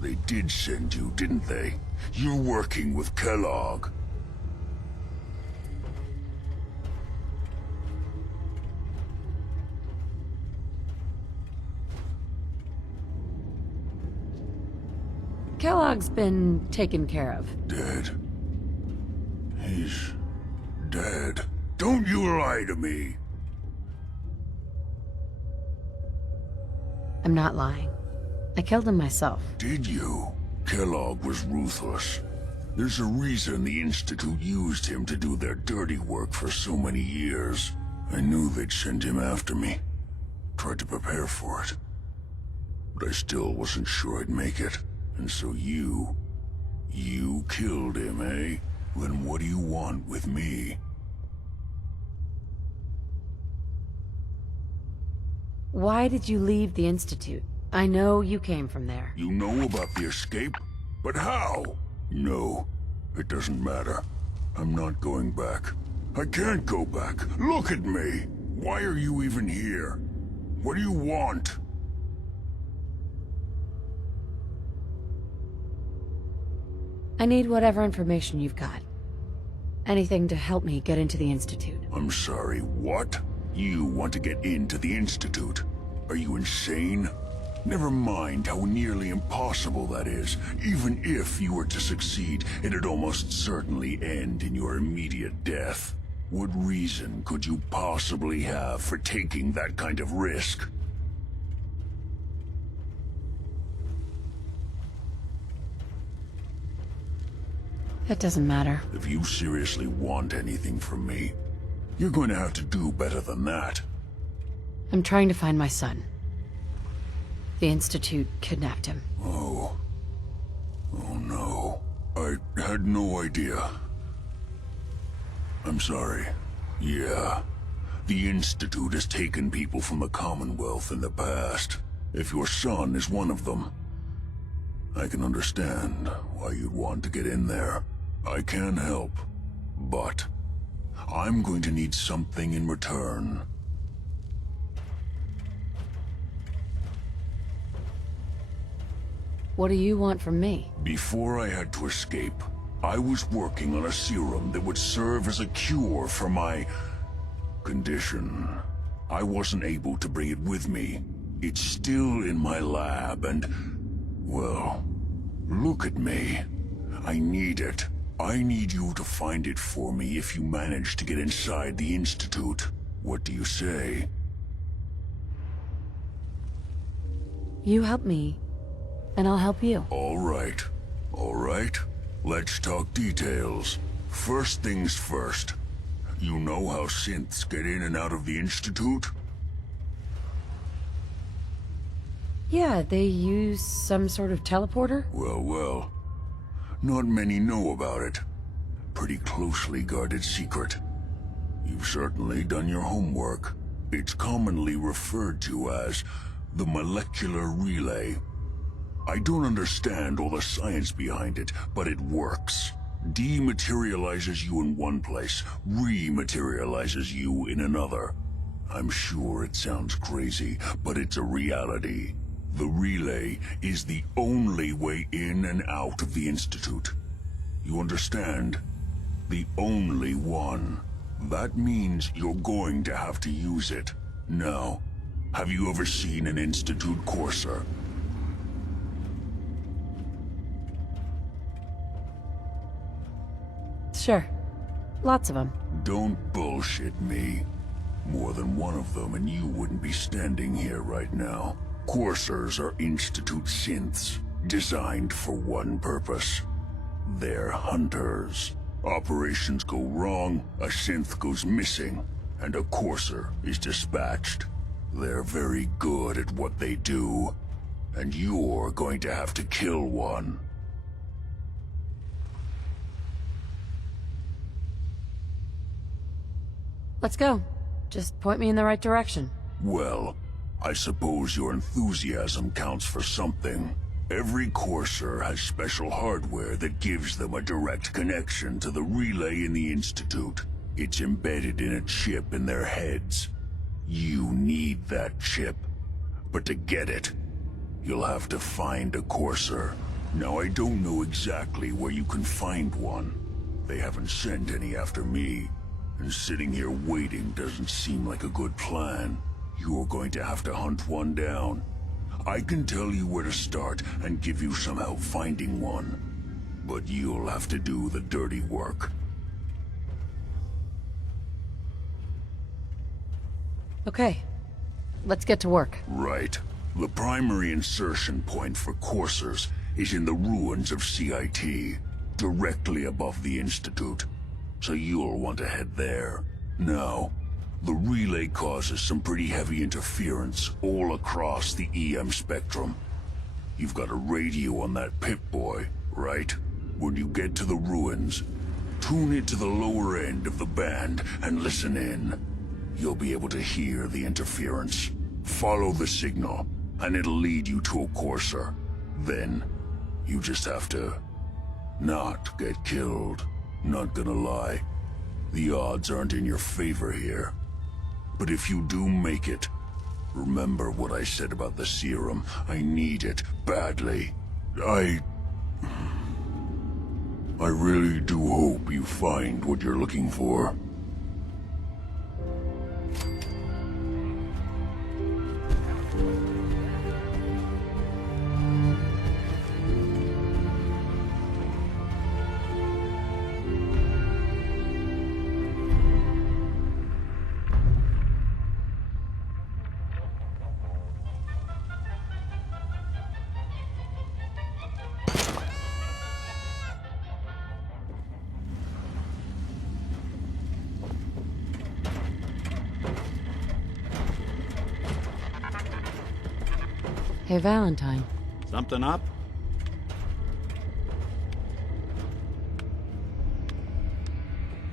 they did send you, didn't they? You're working with Kellogg. Kellogg's been taken care of. Dead? He's dead. Don't you lie to me! I'm not lying. I killed him myself. Did you? Kellogg was ruthless. There's a reason the Institute used him to do their dirty work for so many years. I knew they'd send him after me. Tried to prepare for it. But I still wasn't sure I'd make it. And so you killed him, eh? Then what do you want with me? Why did you leave the Institute? I know you came from there. You know about the escape? But how? No, it doesn't matter. I'm not going back. I can't go back. Look at me! Why are you even here? What do you want? I need whatever information you've got. Anything to help me get into the Institute. I'm sorry, what? You want to get into the Institute? Are you insane? Never mind how nearly impossible that is. Even if you were to succeed, it'd almost certainly end in your immediate death. What reason could you possibly have for taking that kind of risk? That doesn't matter. If you seriously want anything from me, you're going to have to do better than that. I'm trying to find my son. The Institute kidnapped him. Oh. Oh no. I had no idea. I'm sorry. Yeah. The Institute has taken people from the Commonwealth in the past. If your son is one of them, I can understand why you'd want to get in there. I can help, but I'm going to need something in return. What do you want from me? Before I had to escape, I was working on a serum that would serve as a cure for my condition. I wasn't able to bring it with me. It's still in my lab and, well, look at me. I need it. I need you to find it for me if you manage to get inside the Institute. What do you say? You help me, and I'll help you. All right. All right. Let's talk details. First things first. You know how synths get in and out of the Institute? Yeah, they use some sort of teleporter? Well, well. Not many know about it. Pretty closely guarded secret. You've certainly done your homework. It's commonly referred to as the molecular relay. I don't understand all the science behind it, but it works. Dematerializes you in one place, rematerializes you in another. I'm sure it sounds crazy, but it's a reality. The relay is the only way in and out of the Institute. You understand? The only one. That means you're going to have to use it. Now, have you ever seen an Institute courser? Sure. Lots of them. Don't bullshit me. More than one of them and you wouldn't be standing here right now. Coursers are Institute synths, designed for one purpose. They're hunters. Operations go wrong, a synth goes missing, and a courser is dispatched. They're very good at what they do, and you're going to have to kill one. Let's go. Just point me in the right direction. Well, I suppose your enthusiasm counts for something. Every courser has special hardware that gives them a direct connection to the relay in the Institute. It's embedded in a chip in their heads. You need that chip. But to get it, you'll have to find a Courser. Now, I don't know exactly where you can find one. They haven't sent any after me, and sitting here waiting doesn't seem like a good plan. You're going to have to hunt one down. I can tell you where to start and give you some help finding one, but you'll have to do the dirty work. Okay, let's get to work. Right. The primary insertion point for coursers is in the ruins of CIT, directly above the Institute. So you'll want to head there. Now, the relay causes some pretty heavy interference all across the EM spectrum. You've got a radio on that Pip-Boy, right? When you get to the ruins, tune it to the lower end of the band and listen in. You'll be able to hear the interference. Follow the signal, and it'll lead you to a Courser. Then, you just have to not get killed. Not gonna lie, the odds aren't in your favor here. But if you do make it, remember what I said about the serum. I need it badly. I really do hope you find what you're looking for. Hey, Valentine. Something up?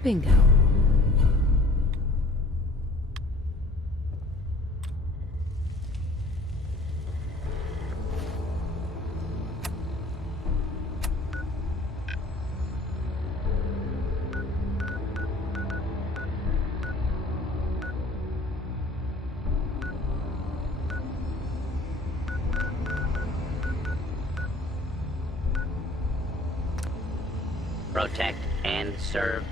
Bingo. Protect and serve.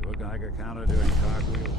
You look like a counter doing cartwheels.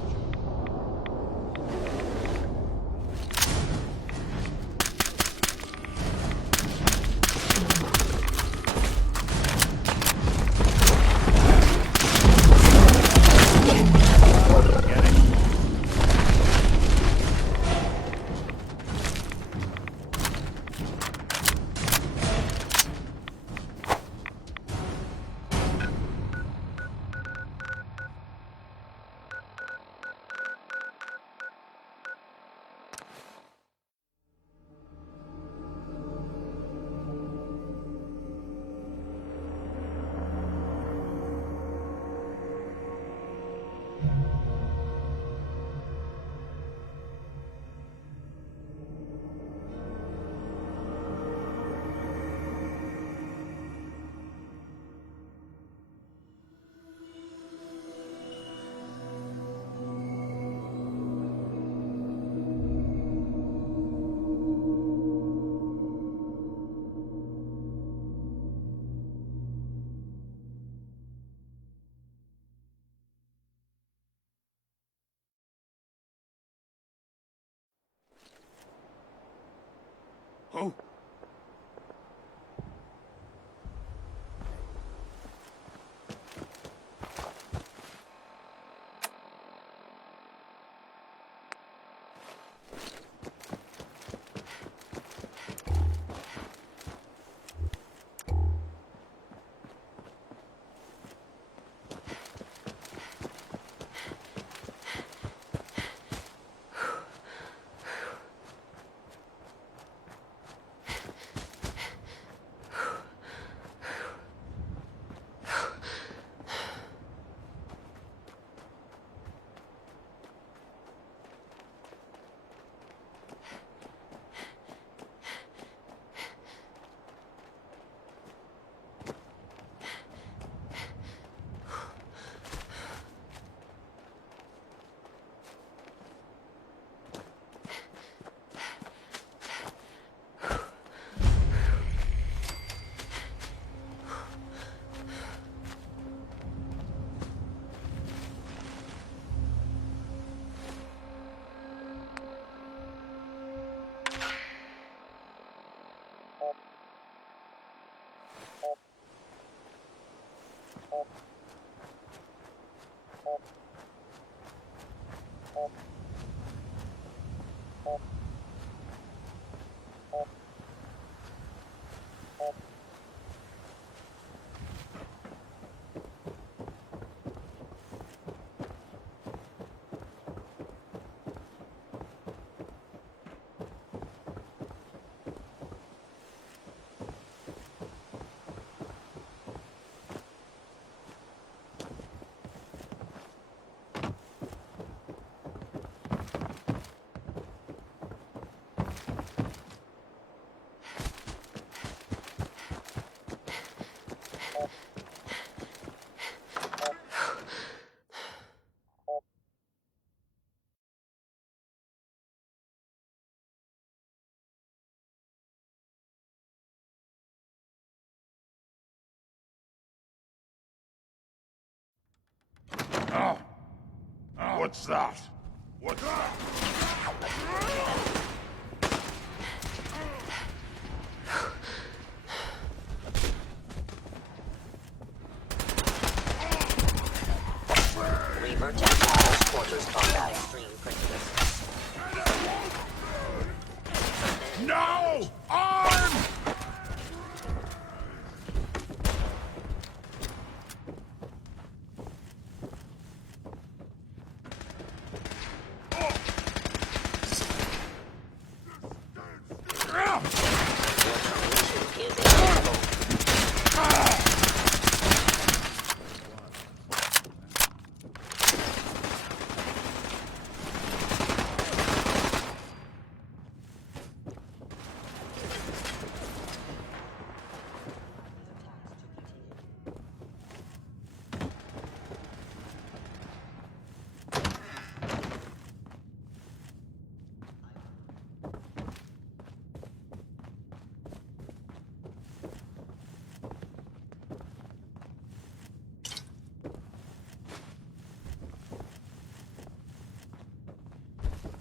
Oh. What's that? What's that? Reaver check close quarters combat extreme prejudice. No! Arm!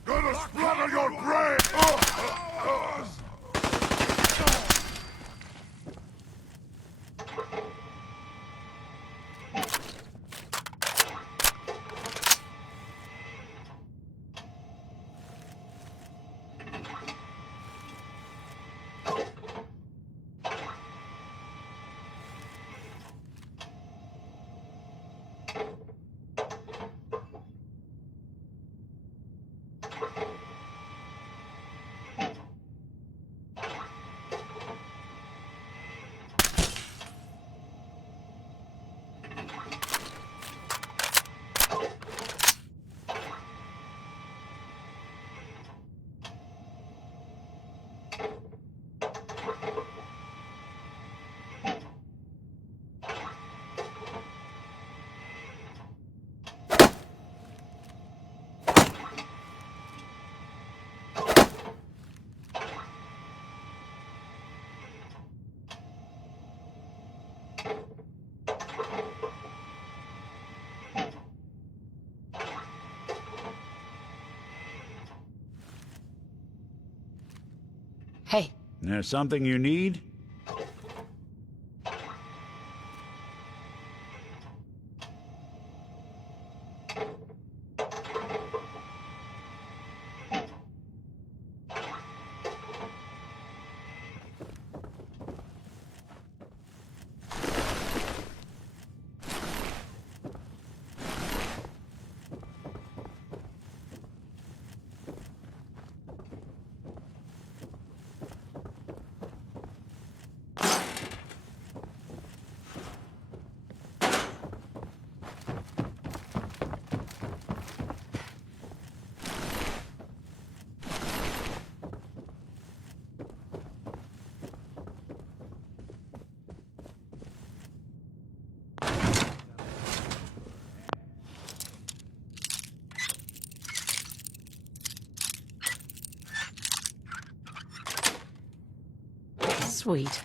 Gonna splatter your brain! Hey. There's something you need? Sweet.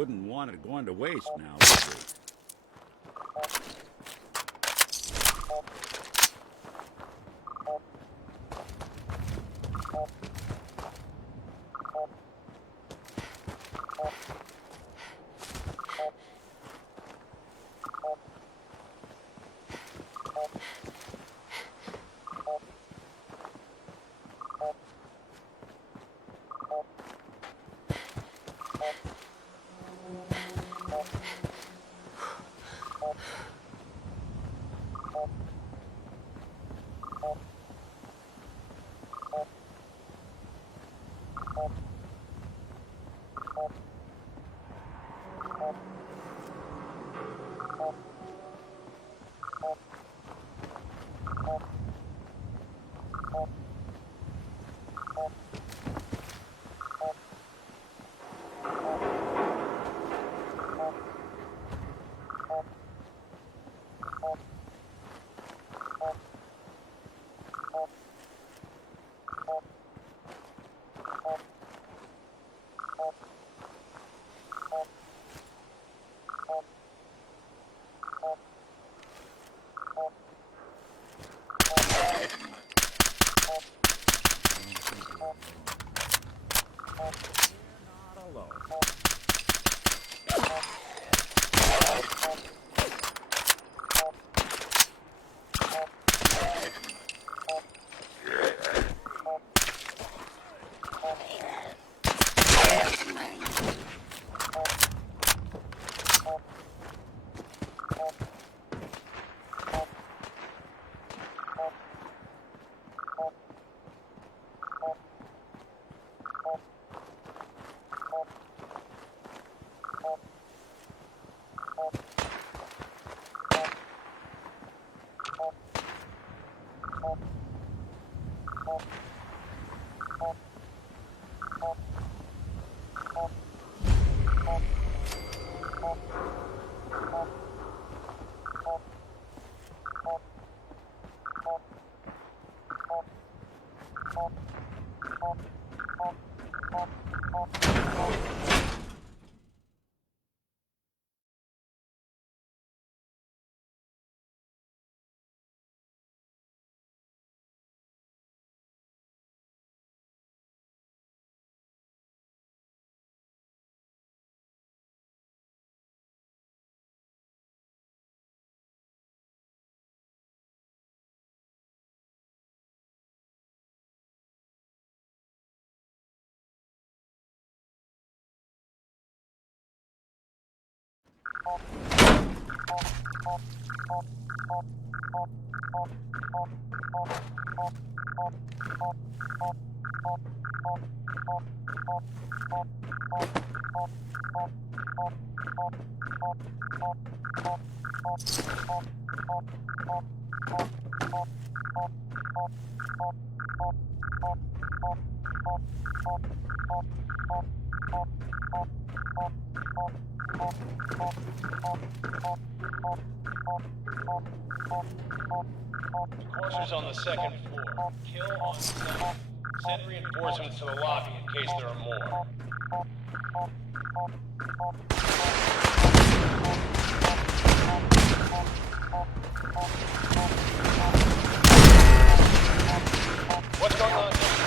Wouldn't want it going to waste now, would we? Enforcers on the second floor. Kill on sight. Send reinforcements to the lobby in case there are more. What's going on here?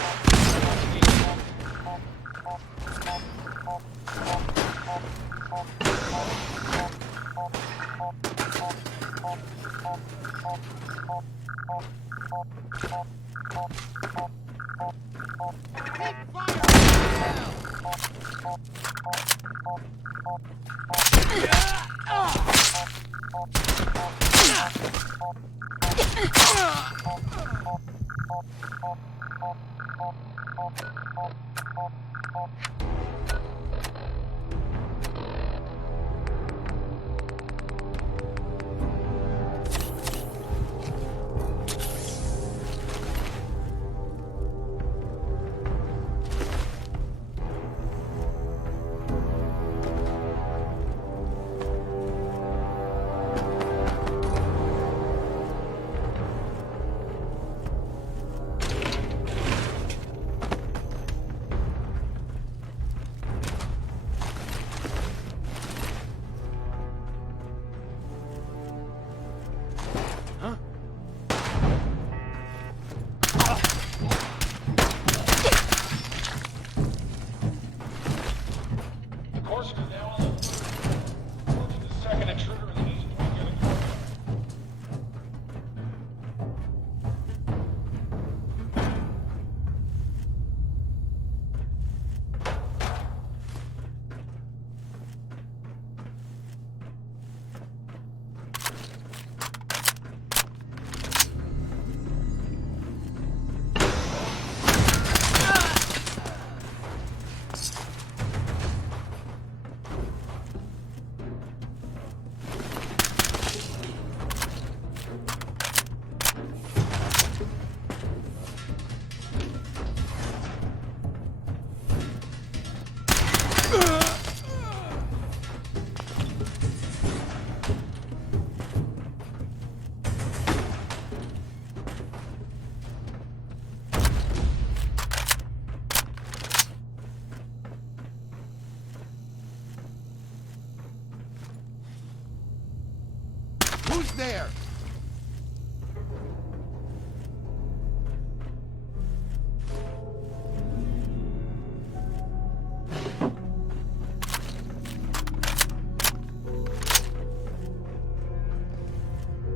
there!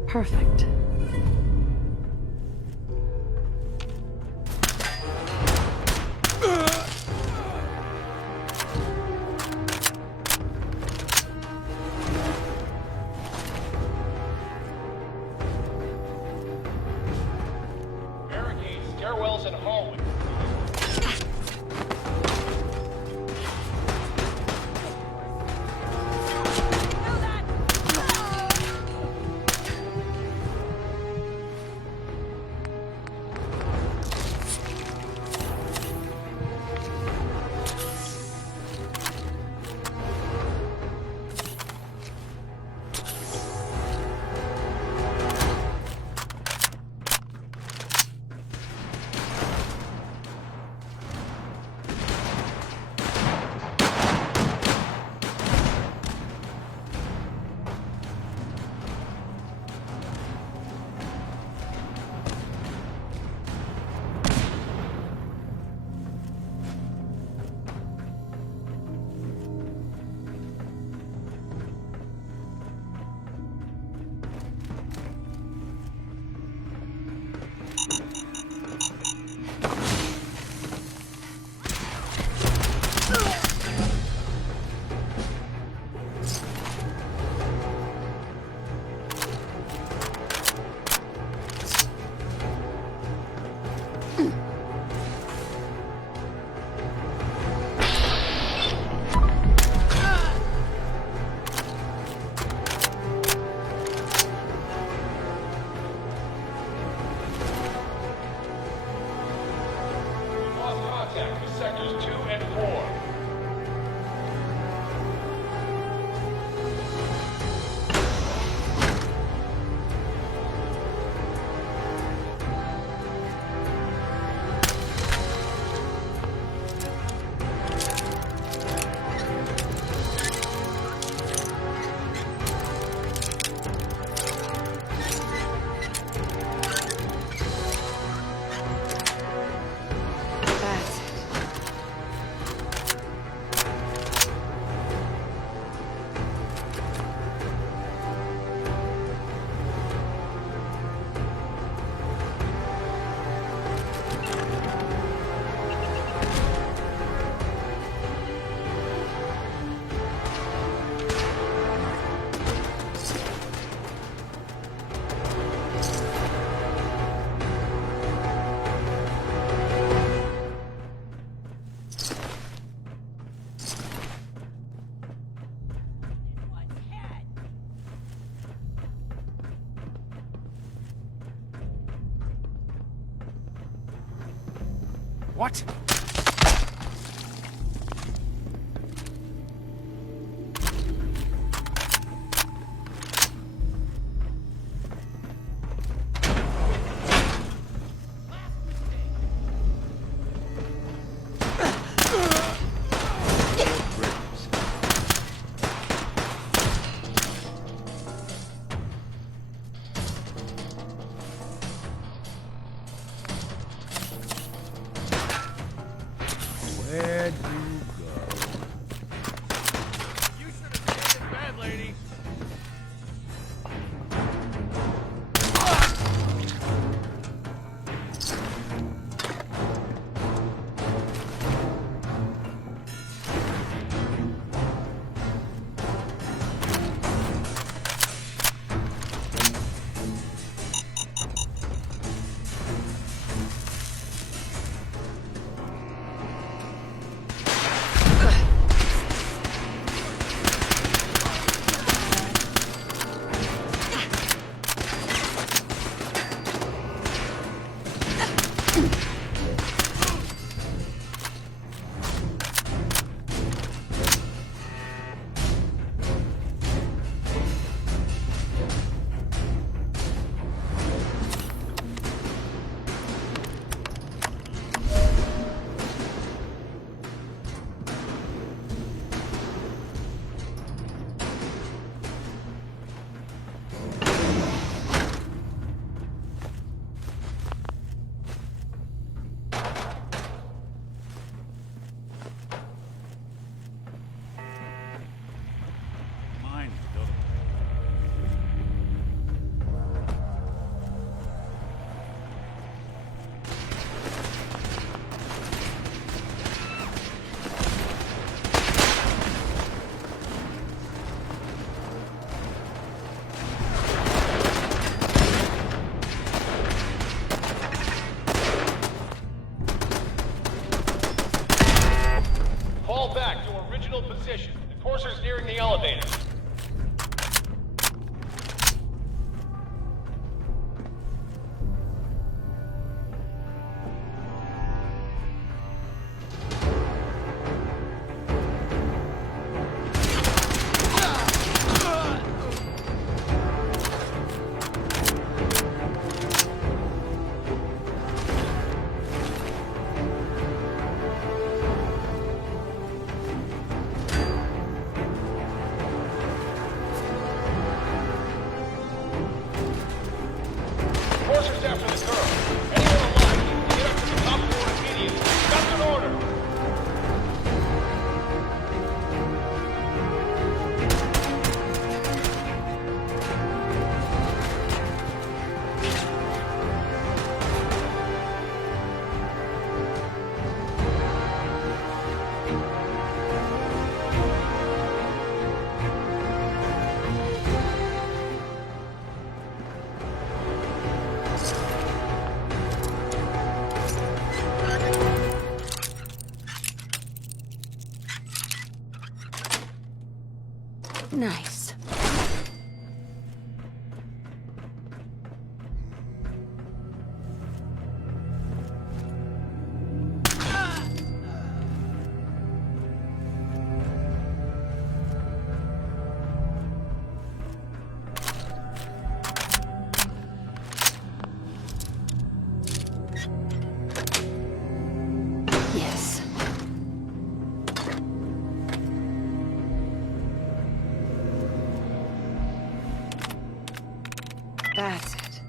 Perfect. Barricades, stairwells, and hallways. Contact with sectors 2 and 4. What? Nice. Yes. That's it.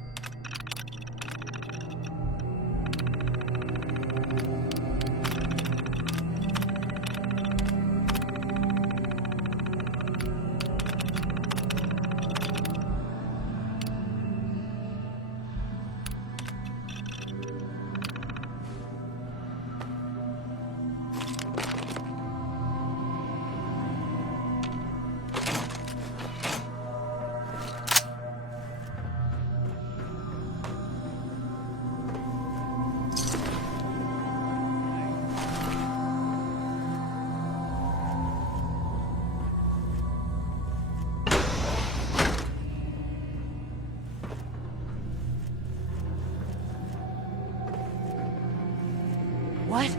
What?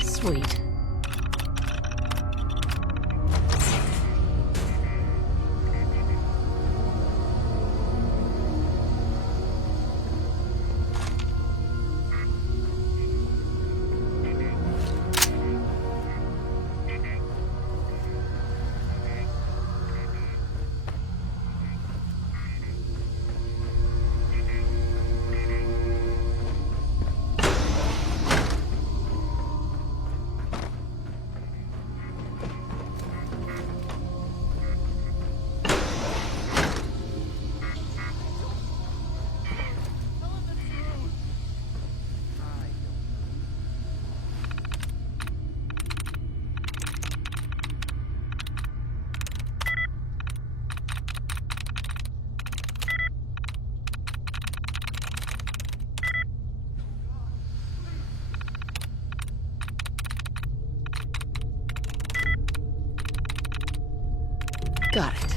Sweet. Got it.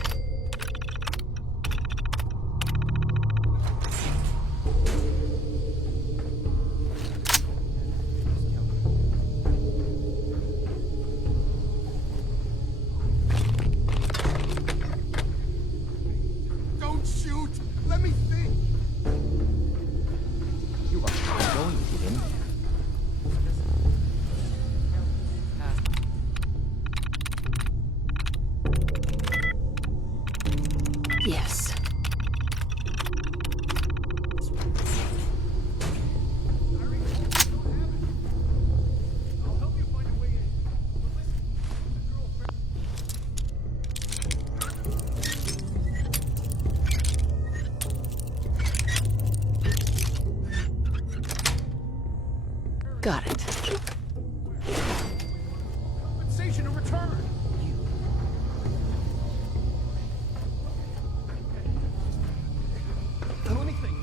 Don't shoot! Let me think! You are not going to get in there. Got it. Compensation in return. Do anything.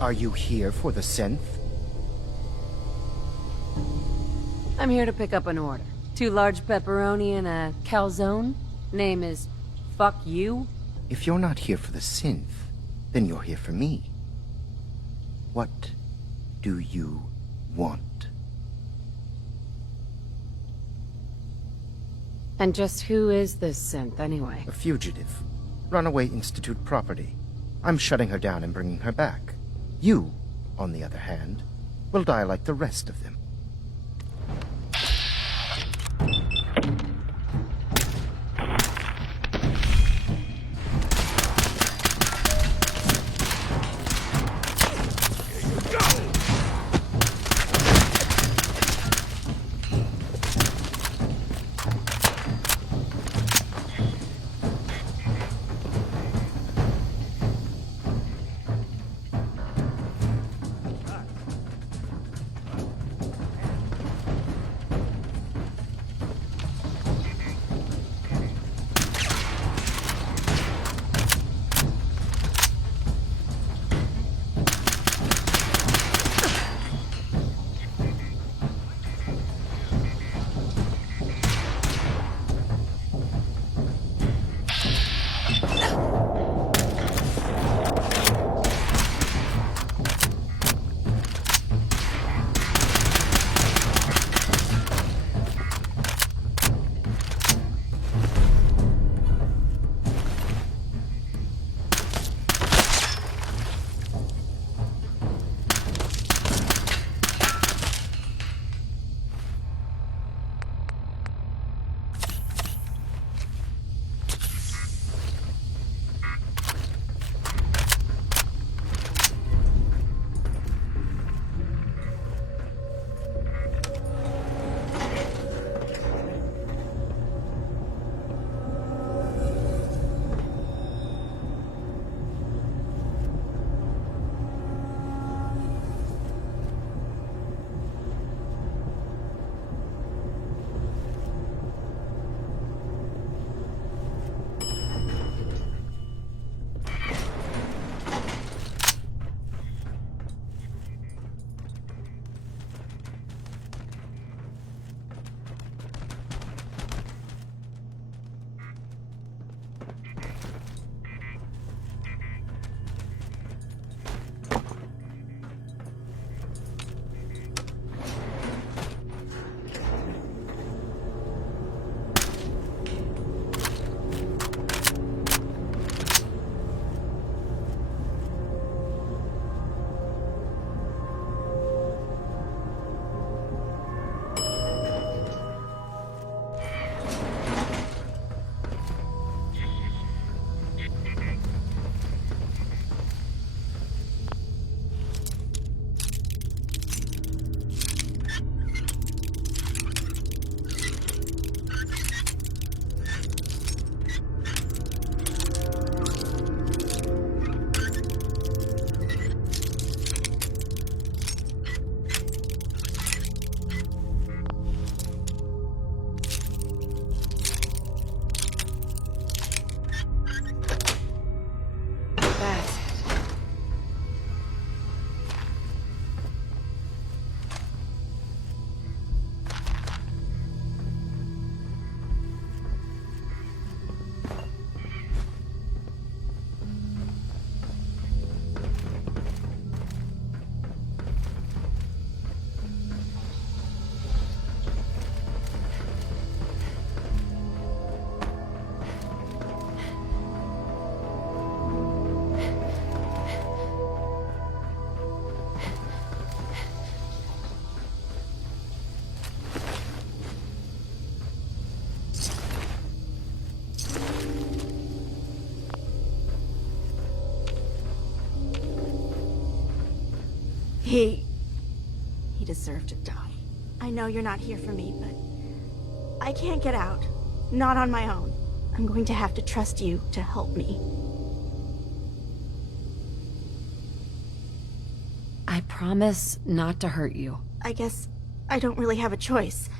Are you here for the synth? I'm here to pick up an order. 2 large pepperoni and a calzone. Name is Fuck You. If you're not here for the synth, then you're here for me. What do you want? And just who is this synth, anyway? A fugitive. Runaway Institute property. I'm shutting her down and bringing her back. You, on the other hand, will die like the rest of them. He deserved to die. I know you're not here for me, but I can't get out. Not on my own. I'm going to have to trust you to help me. I promise not to hurt you. I guess I don't really have a choice,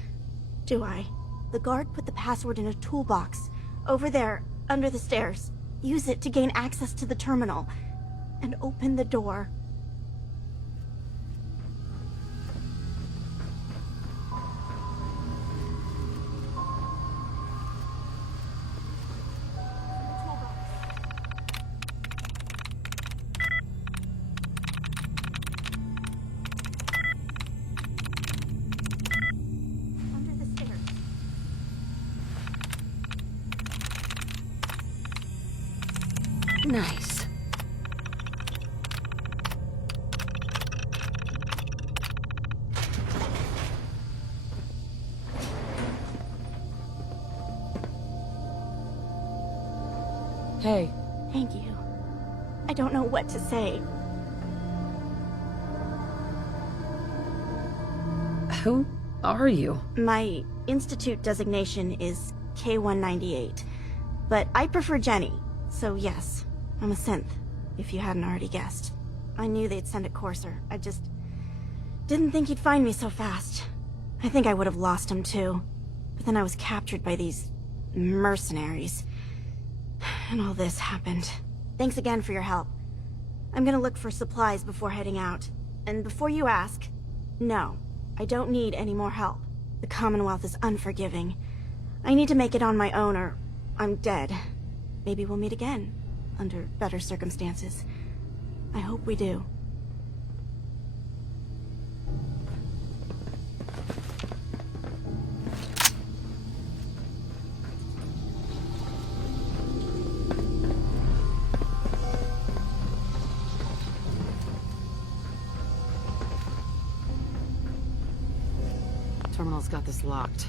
do I? The guard put the password in a toolbox, over there, under the stairs. Use it to gain access to the terminal, and open the door. Nice. Hey. Thank you. I don't know what to say. Who are you? My Institute designation is K-198, but I prefer Jenny, so yes, I'm a synth, if you hadn't already guessed. I knew they'd send a courser. I just didn't think he'd find me so fast. I think I would have lost him too, but then I was captured by these mercenaries. And all this happened. Thanks again for your help. I'm gonna look for supplies before heading out. And before you ask, no, I don't need any more help. The Commonwealth is unforgiving. I need to make it on my own or I'm dead. Maybe we'll meet again, under better circumstances. I hope we do. Terminal's got this locked.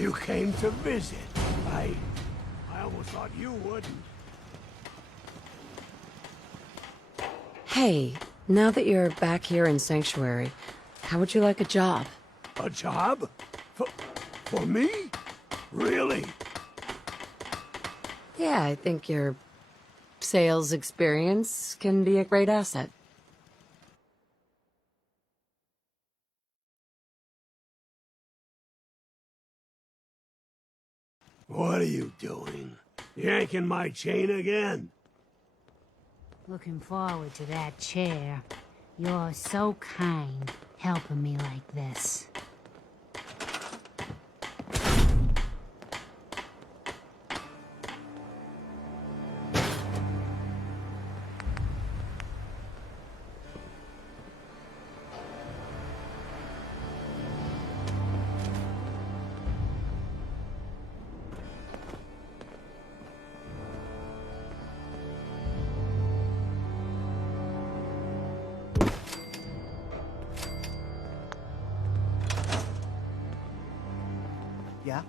You came to visit. I almost thought you wouldn't. Hey, now that you're back here in Sanctuary, how would you like a job? A job? For me? Really? Yeah, I think your sales experience can be a great asset. What are you doing? Yanking my chain again? Looking forward to that chair. You're so kind, helping me like this. Yeah?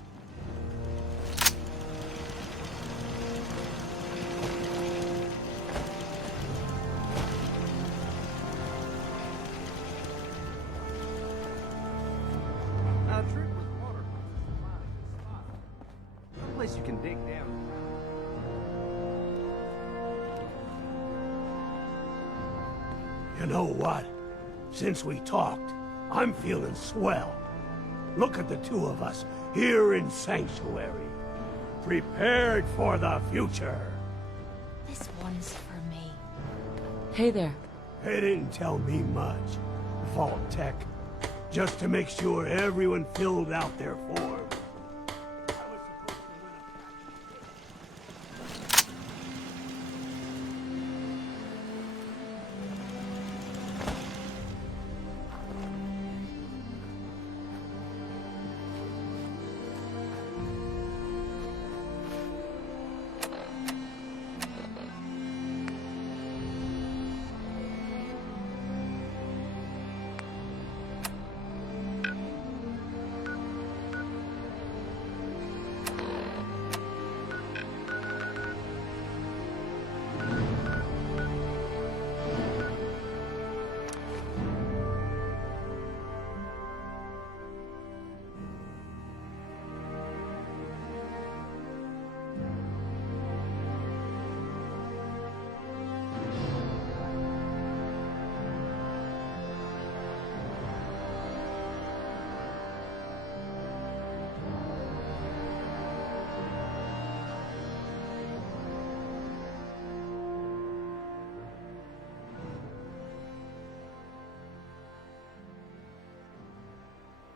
Drink with water. Some place you can dig down. You know what? Since we talked, I'm feeling swell. Look at the two of us here in Sanctuary, prepared for the future. This one's for me. Hey there. They didn't tell me much, Vault Tech, just to make sure everyone filled out their form.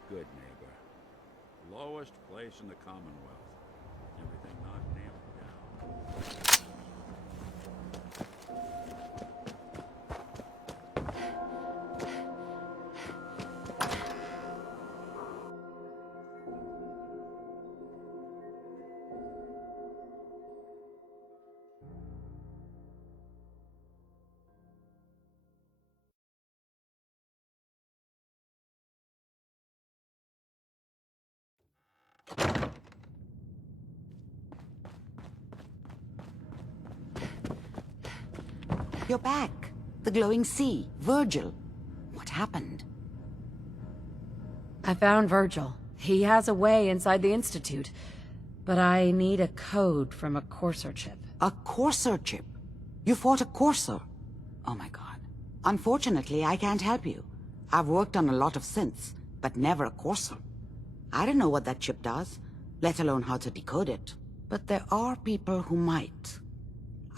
Good neighbor. Lowest place in the Commonwealth. Everything knocked nailed down. You're back. The glowing sea. Virgil. What happened? I found Virgil. He has a way inside the Institute. But I need a code from a Courser chip. A Courser chip? You fought a Courser? Oh my god. Unfortunately, I can't help you. I've worked on a lot of synths, but never a Courser. I don't know what that chip does, let alone how to decode it. But there are people who might.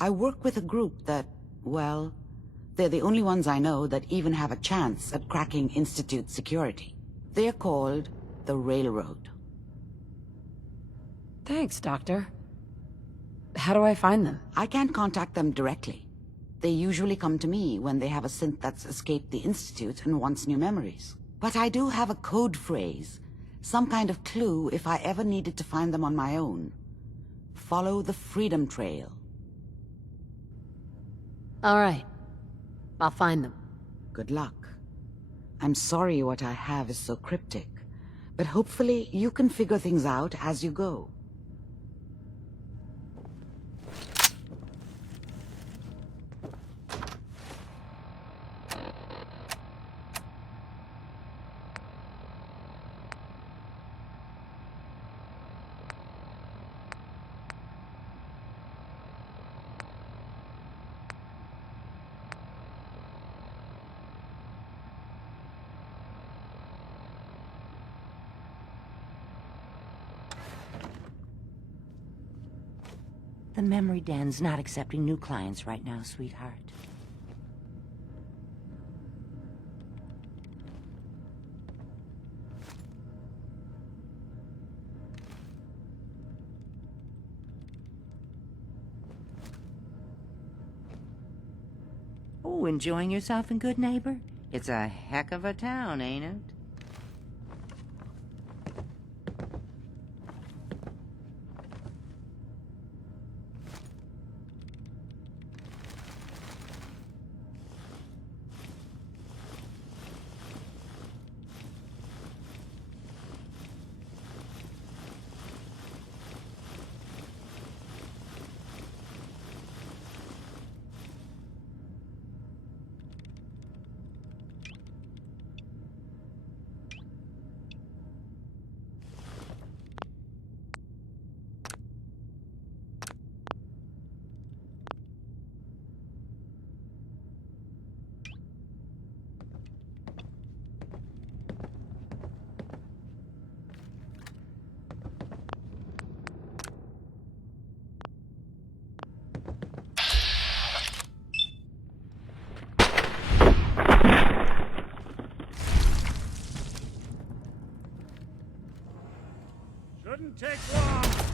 I work with a group that, well, they're the only ones I know that even have a chance at cracking Institute security. They're called the Railroad. Thanks, Doctor. How do I find them? I can't contact them directly. They usually come to me when they have a synth that's escaped the Institute and wants new memories. But I do have a code phrase, some kind of clue if I ever needed to find them on my own. Follow the Freedom Trail. All right. I'll find them. Good luck. I'm sorry what I have is so cryptic, But hopefully you can figure things out as you go. The memory den's not accepting new clients right now, sweetheart. Oh, enjoying yourself in Good Neighbor? It's a heck of a town, ain't it? Shouldn't take long.